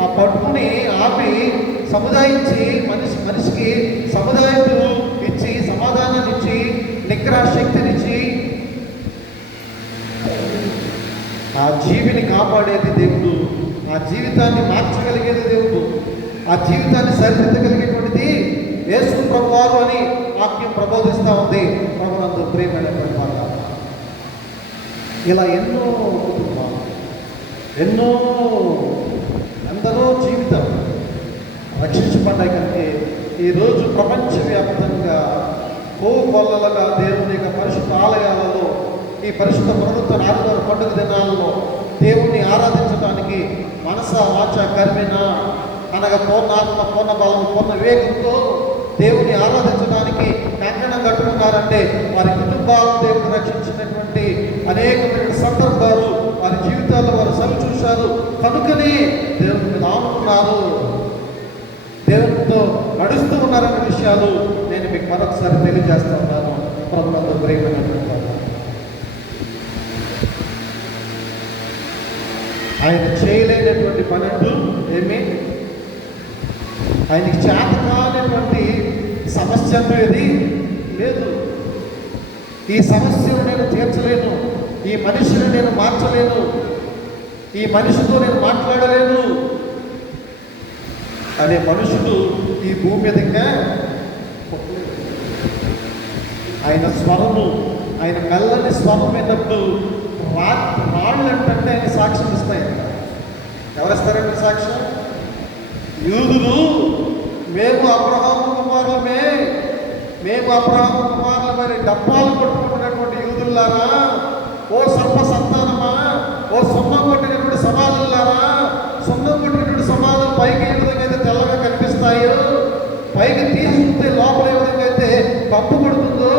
ఆ పట్టుకుని ఆపి సముదాయించి మనిషికి సముదాయింపు ఇచ్చి, సమాధానాన్ని ఇచ్చి, నిగ్రహ శక్తినిచ్చి ఆ జీవిని కాపాడేది దేవుడు, ఆ జీవితాన్ని మార్చగలిగేది దేవుడు, ఆ జీవితాన్ని సరిదిద్దగలిగేటువంటిది యేసు ప్రభువారు అని వాక్యం ప్రబోధిస్తూ ఉంది. ప్రభునందు ప్రియమైనటువంటి వారు, ఇలా ఎన్నో కుటుంబాలు, ఎందరో జీవితం రక్షించబడ్డాయి. కనుక ఈరోజు ప్రపంచవ్యాప్తంగా కోకొల్లలుగా దేవుని యొక్క పరిశుద్ధ ఆలయాలలో, ఈ పరిశుద్ధ ప్రభుత్వ ఆదివారం పండుగ దినాలలో దేవుణ్ణి ఆరాధించడానికి మనస వాచ కర్మేన అనగా పూర్ణాత్మ, పూర్ణ బలం, పూర్ణ వివేకంతో దేవుని ఆరాధించడానికి కంకణం కట్టుకున్నారంటే వారి కుటుంబాలను దేవుడు రక్షించినటువంటి అనేకమైన సందర్భాలు వారి జీవితాల్లో వారు సరి చూశారు. కనుకనే దేవుని మీద ఆనుకున్నారు, దేవునితో నడుస్తూ ఉన్నారనే విషయాలు నేను మీకు మరొకసారి తెలియజేస్తూ ఉన్నాను. ప్రభుత్వంలో ప్రియమైనటువంటి ఆయన చేయలేనటువంటి పనులు ఏమి, ఆయనకి చేత కానిటువంటి సమస్య అనేది లేదు. ఈ సమస్యను నేను తీర్చలేను, ఈ మనిషిని నేను మార్చలేను, ఈ మనిషితో నేను మాట్లాడలేను అనే మనుషుడు ఈ భూమి మీదగా ఆయన స్వరము, ఆయన మెల్లని స్వరం విన్నప్పుడు రాళ్ళు అంటే ఆయన సాక్ష్యం ఇస్తాయి. ఎవరిస్తారంటే సాక్ష్యం? యూదులు మేము అబ్రహాము కుమారులమే, మేము అబ్రహాము కుమారులమని డబ్బాలు కొట్టుకుంటున్నటువంటి యూదుల్లారా, ఓ సర్వ సంతానమా, ఓ సున్నం కొట్టినటువంటి సమాధుల్లారా, సున్నం కొట్టినటువంటి సమాధులు పైకి ఏ విధంగా అయితే తెల్లగా కనిపిస్తాయో, పైకి తీసుకుంటే లోపల ఏ విధంగా అయితే కప్పు పడుతుందో,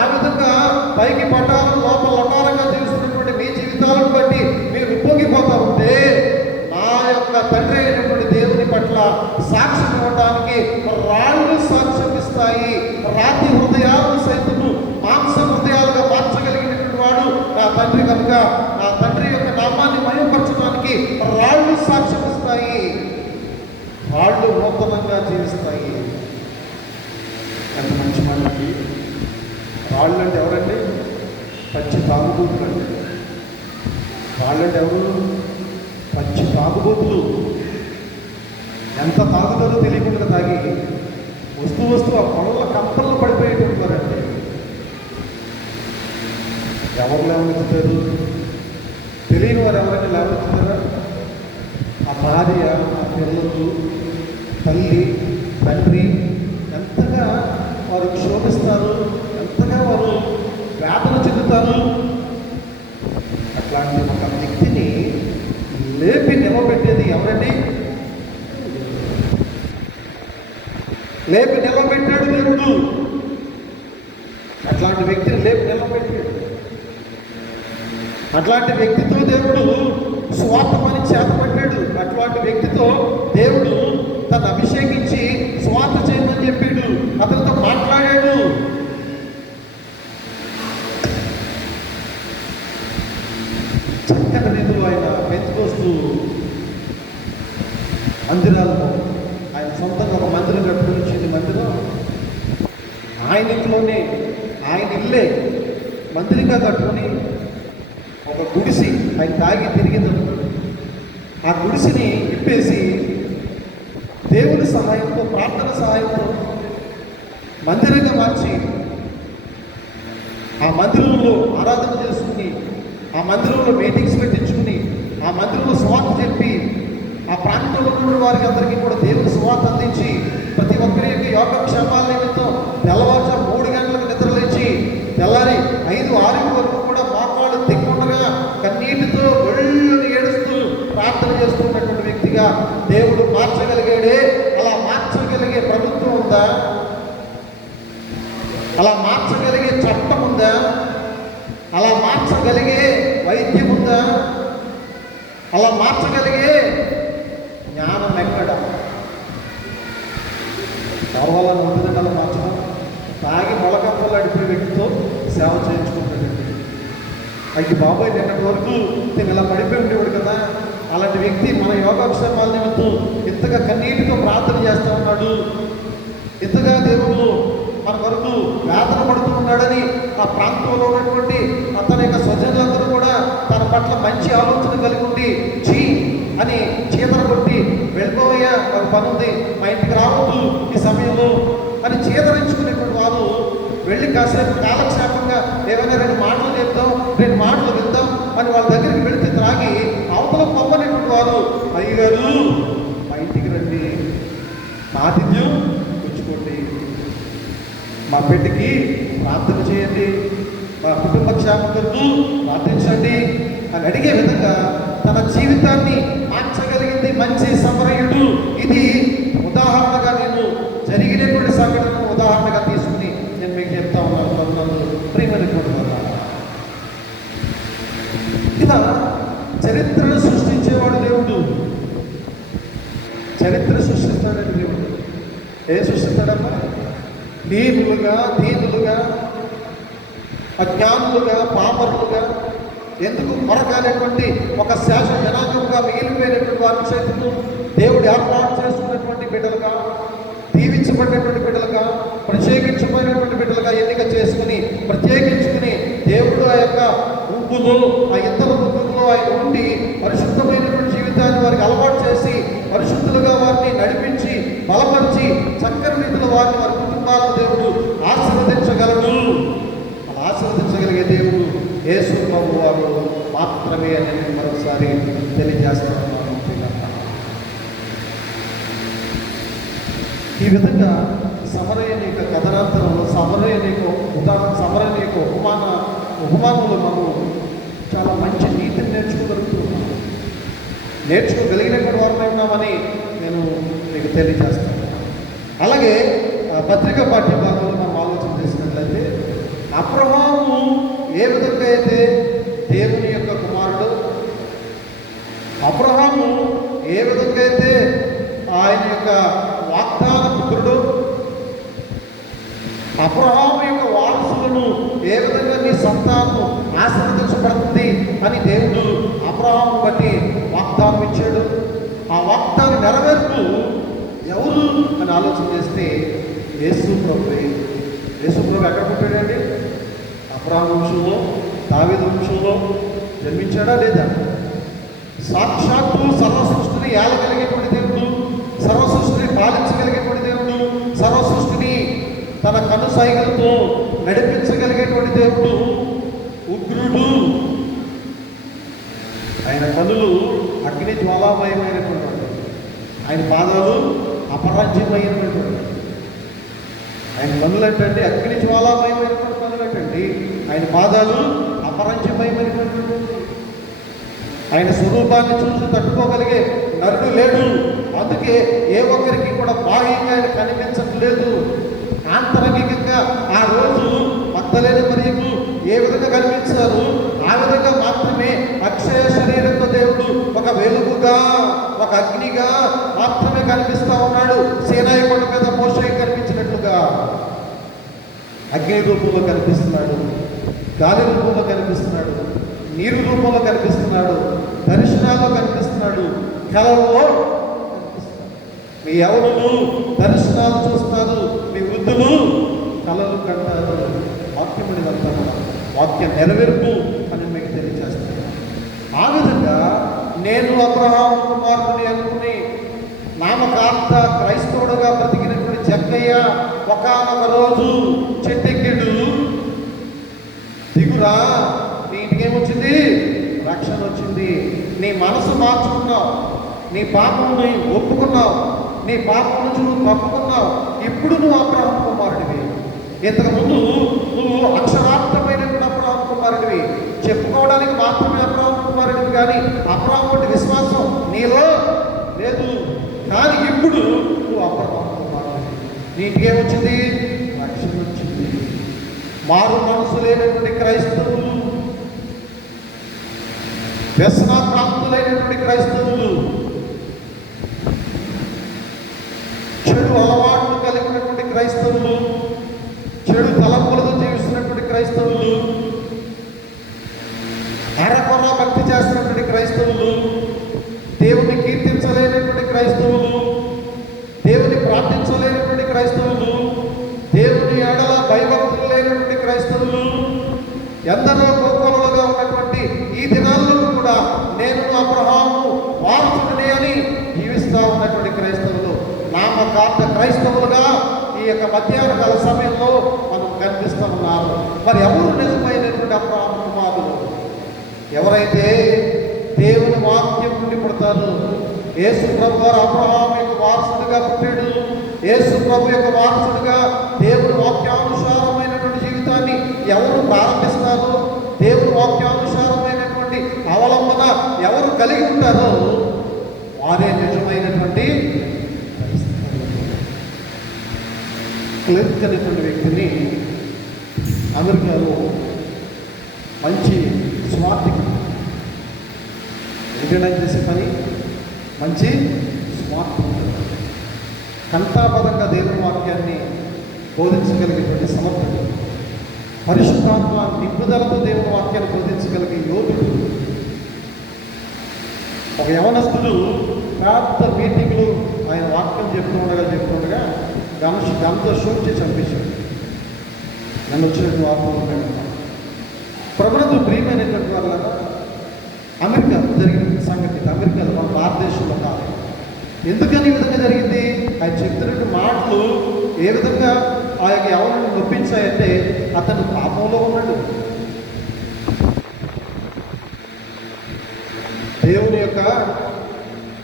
ఆ విధంగా పైకి పట్టాలు లోపల లటారంగా జీవిస్తున్నటువంటి మీ జీవితాలను బట్టి మీరు ఉప్పొంగిపోతా ఉంటే నా యొక్క తండ్రి అయినటువంటి దేవుని పట్ల సాక్ష్యం ఇవ్వడానికి రాళ్ళు సాక్ష్యం ఇస్తాయి. రాతి హృదయాలను సైతము మాంస హృదయాలుగా మార్చగలిగినటువంటి వాడు నా తండ్రి కనుక నా తండ్రి యొక్క నామాన్ని మహిమపరచడానికి రాళ్ళు సాక్ష్యం ఇస్తాయి, రాళ్ళు నూతనంగా జీవిస్తాయి. ఎంత మంచి మాటకి. రాళ్ళు అంటే ఎవరండి? పచ్చి తాగుబోతులు అండి. రాళ్ళు అంటే ఎవరు? పచ్చి తాగుబోతులు. ఎంత తాగుతారో తెలియకుండా తాగి వస్తూ ఆ పొలంలో కంపల్లో పడిపోయేటట్టున్నారండి. ఎవరు లేవనెత్తుతారు? తెలియని వారు ఎవరైనా లేవనెత్తుతారా? ఆ భార్య, ఆ పిల్లలు, తల్లి, తండ్రి ఎంతగా వారు క్షోభిస్తారు, ఎంతగా వారు వేదన చెందుతారు. అట్లాంటి ఒక వ్యక్తిని లేపి నిలబెట్టేది ఎవరండి? లేపి నిలబెట్టాడు దేవుడు. అట్లాంటి వ్యక్తిని లేపి నిలబెట్టాడు. అట్లాంటి వ్యక్తితో దేవుడు స్వార్థ పని చేతపట్టాడు. అట్లాంటి వ్యక్తితో దేవుడు తను అభిషేకించి స్వార్థ చేయమని చెప్పాడు, అతనితో మాట్లాడాడు. చక్కని రీతిలో ఆయన పెంచుకొస్తూ మందిరాలను, ఆయన సొంతంగా ఒక మందిరం కట్టుకుని మందిరం ఆయన ఇంట్లోనే, ఆయన ఇల్లే మందిరంగా కట్టుకొని ఒక గుడిసి ఆయన తాగి తిరిగింది. ఆ గుడిసిని ఇప్పేసి దేవుని సహాయంతో, ప్రార్థన సహాయంతో మందిరంగా మార్చి ఆ మందిరంలో ఆరాధన చేసుకుని, ఆ మందిరంలో మీటింగ్స్ పెట్టించుకుని, ఆ మందిరంలో స్వార్థ చెప్పి ఆ ప్రాంతంలో ఉన్న వారికి అందరికీ కూడా దేవుని సువార్త అందించి ప్రతి ఒక్కరి యొక్క యోగక్షేమాల నిమిత్తం తెల్లవారుజాము 3 గంటలకు నిద్రలేచి తెల్లారి 5-6 వరకు కూడా మోకాళ్ళు తిక్కుండగా కన్నీటితో ఒళ్ళని ఏడుస్తూ ప్రార్థన చేస్తున్నటువంటి వ్యక్తిగా దేవుడు మార్చగలిగాడే. అలా మార్చగలిగే ప్రభుత్వం ఉందా? అలా మార్చగలిగే చట్టం ఉందా? అలా మార్చగలిగే వైద్యం ఉందా? అలా మార్చగలిగే జ్ఞానం ఎక్కడ? కావాలని ఉంటుందంటే అలా మార్చడం. తాగి మొలకంపలు అడిపోయే వ్యక్తితో సేవ చేయించుకుంటాడండి. అయితే బాబాయ్ నిన్నటి వరకు నేను ఇలా పడిపోయి ఉండేవాడు కదా, అలాంటి వ్యక్తి మన యోగాక్షేమాల నిమిత్తం ఇంతగా కన్నీటితో ప్రార్థన చేస్తూ ఉన్నాడు, ఇంతగా దేవుడు మన వరకు వేదన పడుతూ ఉన్నాడని ఆ ప్రాంతంలో ఉన్నటువంటి అతని యొక్క స్వజనులందరూ కూడా తన పట్ల మంచి ఆలోచన కలిగి ఉండి చీ అని చీతన కొట్టి వెళ్ళిపోయా, ఒక పని ఉంది, మా ఇంటికి రావద్దు ఈ సమయంలో అని చీతరించుకునేటువంటి వారు వెళ్ళి కాసేపు కాలక్షేపంగా ఏమైనా 2 మాటలు చెప్తాం, 2 మాటలు విందాం అని వాళ్ళ దగ్గరికి వెళితే త్రాగి అవతల పంపనేటువంటి వారు, అయ్యగారు మా ఇంటికి రండి, ఆతిథ్యం పుచ్చుకోండి, మా బిడ్డకి ప్రార్థన చేయండి, మా కుటుంబ క్షేమం కొరకు ప్రార్థించండి అని అడిగే విధంగా తన జీవితాన్ని మార్చగలిగింది మంచి సమరయుడు. ఇది ఉదాహరణగా నేను జరిగినటువంటి సంఘటనను ఉదాహరణగా తీసుకుని నేను మీకు చెప్తా ఉన్నాను. ప్రియమైనటువంటి ఇలా చరిత్రను సృష్టించేవాడు దేవుడు. చరిత్ర సృష్టిస్తాడండి దేవుడు. ఏం సృష్టిస్తాడమ్మా? దీనులుగా అజ్ఞానులుగా పామరులుగా ఎందుకు కొరకాలేటువంటి ఒక శాస జనాంగంగా మిగిలిపోయినటువంటి వారి చేతులు దేవుడు ఏర్పాటు చేసుకున్నటువంటి బిడ్డలుగా, దీవించబడినటువంటి బిడ్డలుగా, ప్రత్యేకించబడినటువంటి బిడ్డలుగా ఎన్నిక చేసుకుని ప్రత్యేకించుకుని దేవుడు ఆ యొక్క గుంపులో, ఆ ఇతర గుంపుల్లో ఆయన ఉండి పరిశుద్ధమైనటువంటి జీవితాన్ని వారికి అలవాటు చేసి పరిశుద్ధులుగా వారిని నడిపించి బలపరిచి చక్కని రీతిలో వారిని వారి కుటుంబాలను దేవుడు ఆశీర్వదించగలడు. అలా ఆశీర్వదించగలిగే దేవుడు యేసు ప్రభువు వారు మాత్రమే అని నేను మరొకసారి తెలియజేస్తున్నాను. ఈ విధంగా సమరయుని యొక్క కథనాంతరంలో సమరయుని యొక్క ఉపమానంలో మనం చాలా మంచి నీతిని నేర్చుకోగలిగినటువంటి వారమే ఉన్నామని నేను మీకు తెలియజేస్తాను. అలాగే పత్రిక పాఠ్య భాగంలో మనం ఆలోచన చేసినట్లయితే అబ్రహాము ఏ విధంగా అయితే దేవుని యొక్క కుమారుడు, అబ్రహాము ఏ విధంగా అయితే ఆయన యొక్క వాగ్దాన పుత్రుడు, అబ్రహాము యొక్క వారసులను ఏ విధంగా నీ సంతానం ఆశీర్వదించబడుతుంది అని దేవుడు అబ్రహాము బట్టి వాగ్దానం ఇచ్చాడు. ఆ వాగ్దానం నెరవేర్పు ఎవరు అని ఆలోచన చేస్తే యేసు ప్రభు. యేసు ప్రభు ఎక్కడ పుట్టాడండి? అబ్రహాము వంశంలో, దావీదు వంశంలో జన్మించాడా లేదా? సాక్షాత్తు సర్వసృష్టిని ఏలగలిగేటువంటి దేవుడు, సర్వసృష్టిని పాలించగలిగేటువంటి దేవుడు, సర్వసృష్టిని తన కనుసైగలతో నడిపించగలిగేటువంటి దేవుడు, ఉగ్రుడు. ఆయన కనులు అగ్ని జ్వాలామయమైనటువంటి, ఆయన పాదాలు అపరాజ్యమైనటువంటి, ఆయన కనులు ఏంటంటే అగ్ని జ్వాలామయమైనటువంటి కనులు ఏంటండి, ఆయన పాదాలు అపరాజ్యమయమైనటువంటి. ఆయన స్వరూపాన్ని చూసి తట్టుకోగలిగే నరుడు లేడు. అందుకే ఏ ఒక్కరికి కూడా బాహ్యంగా ఆయన కనిపించట్లేదు. ఆంతరంగికంగా ఆ రోజు మగ్దలేని మరియకు ఏ విధంగా కనిపించారు, ఆ విధంగా మాత్రమే అక్షయ శరీరంతో దేవుడు ఒక వెలుగుగా, ఒక అగ్నిగా మాత్రమే కనిపిస్తూ ఉన్నాడు. సీనాయి కొండ మీద మోషేకి కనిపించినట్లుగా అగ్ని రూపంలో కనిపిస్తున్నాడు, గాలి రూపంలో కనిపిస్తున్నాడు, నీరు రూపంలో కనిపిస్తున్నాడు, దర్శనాల్లో కనిపిస్తున్నాడు, కళల్లో కనిపిస్తున్నాడు. మీ యవనులు దర్శనాలు చూస్తారు, మీ వృద్ధులు కళలు కంటారు. వాక్యముడి అంటారు, వాక్య నెరవేర్పు అని మీకు తెలియజేస్తాను. ఆ విధంగా నేను అబ్రహాము కుమారుని అనుకుని నామకార్థ క్రైస్తవుడుగా బ్రతికినటువంటి జక్కయ్య ఒకానొక రోజు చెట్టెక్కిడు. దిగురా, నీ ఇంటికి ఏమొచ్చింది? రక్షణ వచ్చింది. నీ మనసు మార్చుకున్నావు, నీ పాపముని ఒప్పుకున్నావు, నీ పాపం నుంచి నువ్వు తప్పుకున్నావు. ఇప్పుడు నువ్వు అబ్రహాము కుమారుడివి. ఇంతకుముందు నువ్వు అక్షరార్థమైనటువంటి అబ్రహాము కుమారుడివి, చెప్పుకోవడానికి మాత్రమే అబ్రహాము కుమారుడివి, కానీ అబ్రహాము వంటి విశ్వాసం నీలో లేదు. కానీ ఇప్పుడు నువ్వు అబ్రహాము కుమారుడివి. నీకేమొచ్చింది? రక్షణ వచ్చింది. మారు మనసు లేనటువంటి క్రైస్తవులు, వ్యసనాక్రాంతులైనటువంటి క్రైస్తవులు, చెడు అలవాట్లు కలిగినటువంటి క్రైస్తవులు, చెడు తలంపులతో జీవిస్తున్నటువంటి క్రైస్తవులు, అరకొర భక్తి చేస్తున్నటువంటి క్రైస్తవులు, దేవుని కీర్తించలేనటువంటి క్రైస్తవులు, దేవుని ప్రార్థించలేనటువంటి క్రైస్తవులు, దేవుని ఎడల భయభక్తులు లేనటువంటి క్రైస్తవులు, ఎందరో గోకులుగా ఉన్నటువంటి ఈ దినాల్లో కూడా నేను అబ్రహాము వారసుడిని అని జీవిస్తూ ఉన్నటువంటి క్రైస్తవులు, నామకార్థ క్రైస్తవులుగా ఈ యొక్క మధ్యాహ్న కాల సమయంలో మనం కనిపిస్తూ ఉన్నారు. మరి ఎవరు నిజమైనటువంటి అబ్రహాము కుమారులు? ఎవరైతే దేవుని వాక్యం నుండి పుడతారు. యేసు ప్రభు వారు అబ్రహాము యొక్క వారసుడిగా పుట్టాడు. యేసు ప్రభు యొక్క వారసుడిగా దేవుని వాక్యానుసారమైనటువంటి జీవితాన్ని ఎవరు ప్రారంభిస్తారో, దేవుని వాక్యానుసారమైనటువంటి అవలంబన ఎవరు కలిగి ఉంటారో వారే నిజమైనటువంటి క్లర్క్ అనేటువంటి వ్యక్తిని అమెరికాలో మంచి స్మార్ట్ ఇంటర్నెట్ చేసే పని మంచి స్మార్ట్ కంఠాపదంగా దేవుని వాక్యాన్ని బోధించగలిగేటువంటి సమర్థుడు, పరిశుద్ధాత్మ నిపుణులతో దేవుని వాక్యాన్ని బోధించగలిగే యోధుడు. ఒక యవనస్తుడు పెద్ద మీటింగ్లు ఆయన వాక్యం చెప్తుండగా గంతో షూట్ చేసి చంపేశాడు. నన్ను వచ్చినట్టు వార్తలు ప్రభుత్వ ప్రియమైనటువంటి వాళ్ళ అమెరికా జరిగిన సంగతి, అమెరికాలో మన భారతదేశంలో కాదు. ఎందుకని ఈ విధంగా జరిగింది? ఆయన చెప్తున్నట్టు మాటలు ఏ విధంగా ఆ యొక్క ఎవరిని నొప్పించాయంటే, అతను పాపంలో ఉన్నాడు. దేవుని యొక్క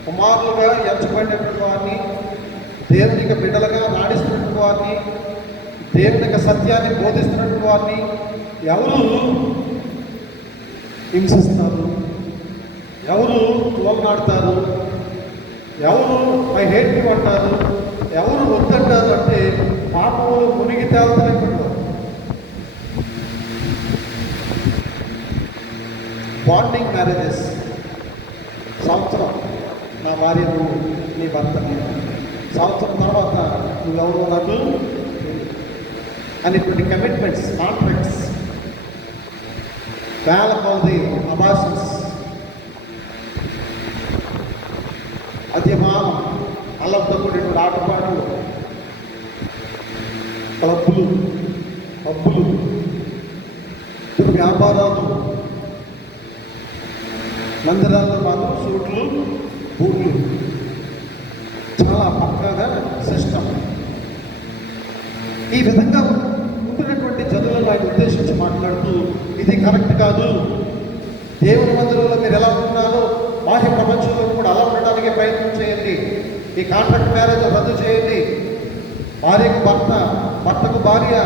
కుమారులుగా ఎంచబడినటువంటి వారిని, దేవుని యొక్క బిడ్డలుగా నాడిస్తున్నటువంటి వారిని, దేవుని యొక్క సత్యాన్ని బోధిస్తున్నటువంటి వారిని ఎవరు హింసిస్తారు, ఎవరు తోలనాడతారు, ఎవరు ఐ హేట్ యు అంటారు, ఎవరు వద్దంటారు అంటే పాపంలో మునిగి తేలుతున్నటువంటి బాండింగ్ మ్యారేజెస్. సంవత్సరం నా భార్య నువ్వు, నీ భర్త నేను, సంవత్సరం తర్వాత నువ్వెవరు నాకు అనేటువంటి కమిట్మెంట్స్, కాంట్రాక్ట్స్, వేల కొలది అబాషన్స్, మద్యపానం, అల్లంతో కూడినటువంటి ఆటపాటలు, క్లబ్బులు, పబ్బులు, వ్యాపారాలు, మందిరాల్లో మాత్రం సూట్లు, బూట్లు, చాలా పక్కాగా సిస్టమ్. ఈ విధంగా ఉంటున్నటువంటి జనులను ఆయన ఉద్దేశించి మాట్లాడుతూ, ఇది కరెక్ట్ కాదు. దేవుని మందిరంలో మీరు ఎలా ఉంటున్నారో బాహ్య ప్రపంచంలో కూడా అలా ఉండడానికి ప్రయత్నం చేయండి. ఈ కాంట్రాక్ట్ మ్యారేజ్ రద్దు చేయండి. భార్యకు భర్త, భర్తకు భార్య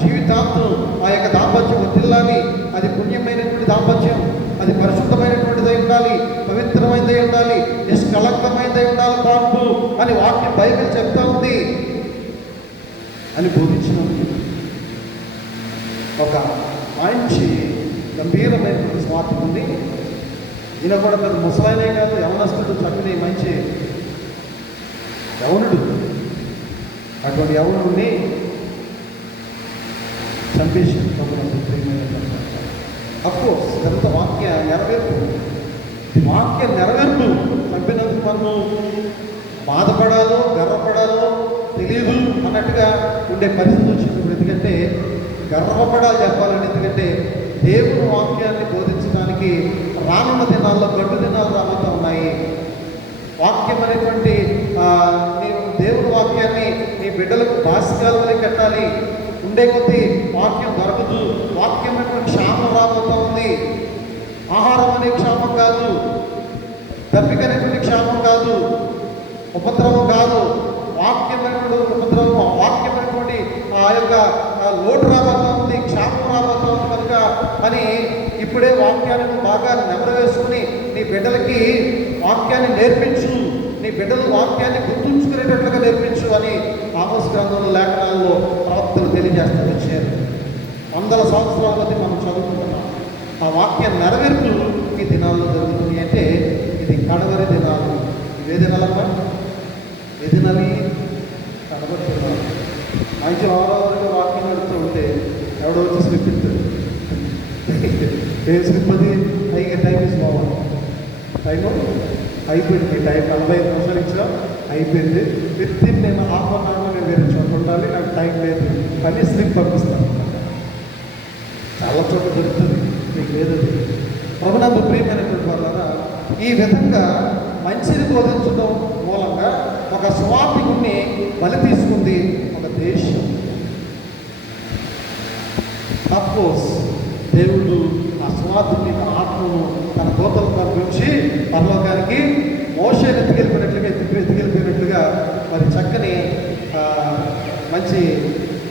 జీవితాంతం ఆ యొక్క దాంపత్యం వర్ధిల్లాలి. అది పుణ్యమైనటువంటి దాంపత్యం, అది పరిశుద్ధమైనటువంటిదై ఉండాలి, పవిత్రమైనదై ఉండాలి, నిష్కళంకమైనదై ఉండాలి కాదు అని వాక్యం బైబిల్ చెప్తా ఉంది అని బోధించినప్పుడు ఒక మంచి గంభీరమైనటువంటి స్వార్థం ఉంది. ఈయన కూడా పెద్ద ముసలాయనే కాదు, యవనస్తుడు, చక్కని మంచి యవనుడు. అటువంటి యవనుడిని చంపేసి అఫ్కోర్స్ ఎంత వాక్య నెరవేర్పు, వాక్య నెరవేర్పు. చంపినందుకు మనం బాధపడాలో గర్వపడాలో తెలియదు అన్నట్టుగా ఉండే పరిస్థితి వచ్చినప్పుడు. ఎందుకంటే గర్వపడాలి చెప్పాలని, ఎందుకంటే దేవుని వాక్యాన్ని బోధించడానికి రానున్న దినాల్లో గడ్డు దినాలు రాబోతూ ఉన్నాయి. వాక్యం అనేటువంటి నీవు దేవుని వాక్యాన్ని నీ బిడ్డలకు భాస్కాలనే కట్టాలి. ఉండే కొద్దీ వాక్యం దొరకదు. వాక్యం అనేటువంటి క్షామం రాబోతూ ఉంది. ఆహారం అనే క్షామం కాదు, దప్పిక అనేటువంటి క్షామం కాదు, ఉపద్రవం కాదు, వాక్యమైనటువంటి ఉపద్రవం, వాక్యమైనటువంటి ఆ యొక్క లోటు రాబోతా ఉంది, క్షామం రాబోతా ఉంది కనుక అని ఇప్పుడే వాక్యాన్ని బాగా నెమరు వేసుకుని నీ బిడ్డలకి వాక్యాన్ని నేర్పించు, నీ బిడ్డలు వాక్యాన్ని గుర్తుంచుకునేటట్లుగా నేర్పించు అని ఆమోస్ గ్రంథంలో లేఖనాల్లో ప్రవక్తలు తెలియజేస్తూ వచ్చారు. వందల సంవత్సరాల కొద్ది మనం చదువుకుంటున్నాం. ఆ వాక్యం నెరవేర్పు ఈ దినాల్లో జరుగుతుంది. అంటే ఇది కడవరి దినాలు. ఇవే దినాలమ్మా, ఏ దినాలు? కడవరి దినాలు. మంచి వారావరిగా వాక్యం నడుతూ ఉంటే ఎవడో వచ్చి స్లిప్ ఇస్తాడు. ఏ స్లిప్ అది? పైగా టైం ఇస్ బాగుంది, టైము అయిపోయింది, టైం 45 నిమిషాలు ఇచ్చా అయిపోయింది, విత్తిన్ నేను హాఫ్ అన్ అవర్లో నేను వేరే చోట ఉండాలి, నాకు టైం లేదు అని స్లిప్ పంపిస్తాను. చాలా చోట్ల దొరుకుతుంది, మీకు లేదు. ప్రభునందు ప్రియమైనటువంటి వాళ్ళ ఈ విధంగా మంచిని బోధించడం మూలంగా ఒక స్వార్థికుడిని బలి తీసుకుంది ఒక దేశం. అఫ్కోర్స్ దేవుడు ఆ స్వార్థుని తన ఆత్మను తన దూతలను పంపించి పరలోకానికి మోషేని ఎత్తుకెళ్ళిపోయినట్లుగా మరి చక్కని మంచి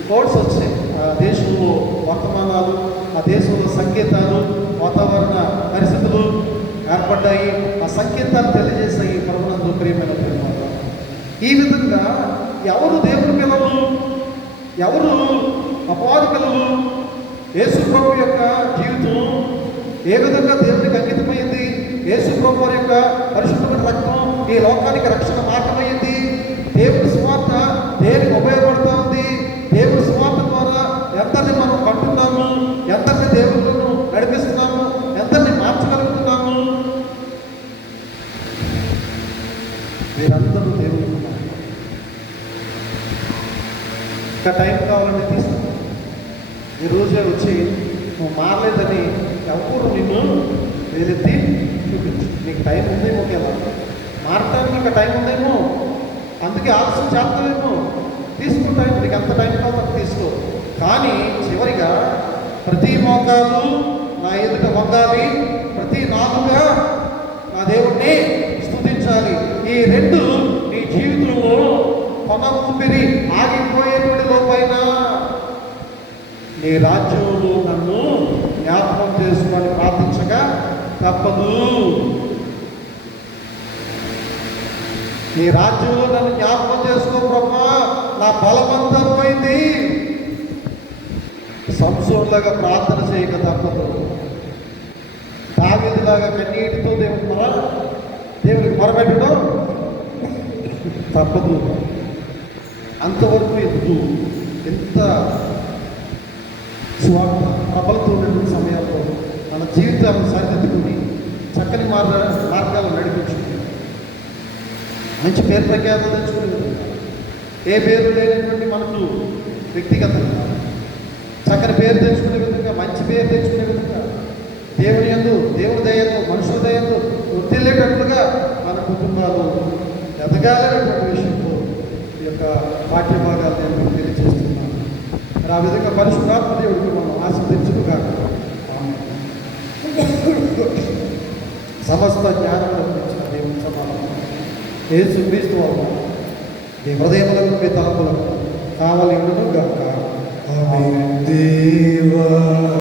కోడ్స్ వచ్చాయి. ఆ దేశంలో వర్తమానాలు, ఆ దేశంలో సంకేతాలు, వాతావరణ పరిస్థితులు ఏర్పడ్డాయి. ఆ సంకేతాలు తెలియజేశాయి. ప్రభునందు ప్రియమైన ప్రేమ. ఈ విధంగా ఎవరు దేవుని పిల్లలు, ఎవరు అపవాది పిల్లలు? యేసు ప్రభు యొక్క జీవితం ఏ విధంగా దేవునికి అంకితమైంది? యేసు ప్రభు వారి యొక్క పరిశుద్ధమైన రక్తం ఈ లోకానికి రక్షణ మార్గమైంది. దేవుని సువార్త దేనికి ఉపయోగపడుతూ ఉంది? దేవుని సువార్త ద్వారా ఎంతని మనం కంటున్నాము, ఎంతని దేవుళ్ళను నడిపిస్తున్నాము, ఎంతని మార్చగలుగుతున్నాము? మీరందరూ దేవుడు. ఇంకా టైం కావాలంటే తీసుకున్నాం. ఈరోజే వచ్చి నువ్వు మారలేదని ఎవరు నిన్ను వేలెత్తి చూపించు. నీకు టైం ఉందేమో కదా, మారటానికి ఇంకా టైం ఉందేమో, అందుకే ఆలస్యం చేస్తావేమో. తీసుకుంటాను, నీకు ఎంత టైం కావాలో తీసుకో. కానీ చివరిగా ప్రతి మోకాలు నా ఎదుట వంగాలి, ప్రతి నాలుగా నా దేవుణ్ణి స్తుతించాలి. ఈ రెండు నీ జీవితంలో కొన ఊపిరి ఆగిపోయేటువంటి లోపైన నీ రాజ్యంలో నన్ను జ్ఞాపకం చేసుకొని ప్రార్థించగా తప్పదు. నీ రాజ్యంలో నన్ను జ్ఞాపకం చేసుకో బ్రహ్మా, నా బలమంతా పోయింది. సంసోన్లాగా ప్రార్థన చేయక తప్పదు. దావీదులాగా కన్నీటితో దేవునికి మొరపెట్టడం తప్పదు. అంతవరకు ఎందుకు ఎంత స్వార్థ ప్రబలతో ఉన్నటువంటి సమయాల్లో మన జీవితాలను సరిదిద్దుకుని చక్కని మార్గాలు నడిపించుకుని మంచి పేరు ప్రఖ్యాతలు తెచ్చుకునే, ఏ పేరు లేనటువంటి మనకు వ్యక్తిగతంగా చక్కని పేరు తెచ్చుకునే విధంగా, మంచి పేరు తెచ్చుకునే విధంగా, దేవుని యందు, దేవుని దయందు, మనుషుల దయందు వృద్ధిల్లేటట్లుగా మన కుటుంబాలు ఎదగాలనేటువంటి విషయంలో ఈ యొక్క పాఠ్యభాగాలు నేను తెలియజేస్తున్నాను. మరి ఆ విధంగా పరిశుద్ధాత్మ దేవుడికి మనం ఆస్వాదించుగా సమస్త జ్ఞానం ఇచ్చిన దేవుని సమానం యేసు క్రీస్తు వల్ల మీ హృదయములకు, మీ తలపులకు కావాలి గాక. ఆమేన్. దేవా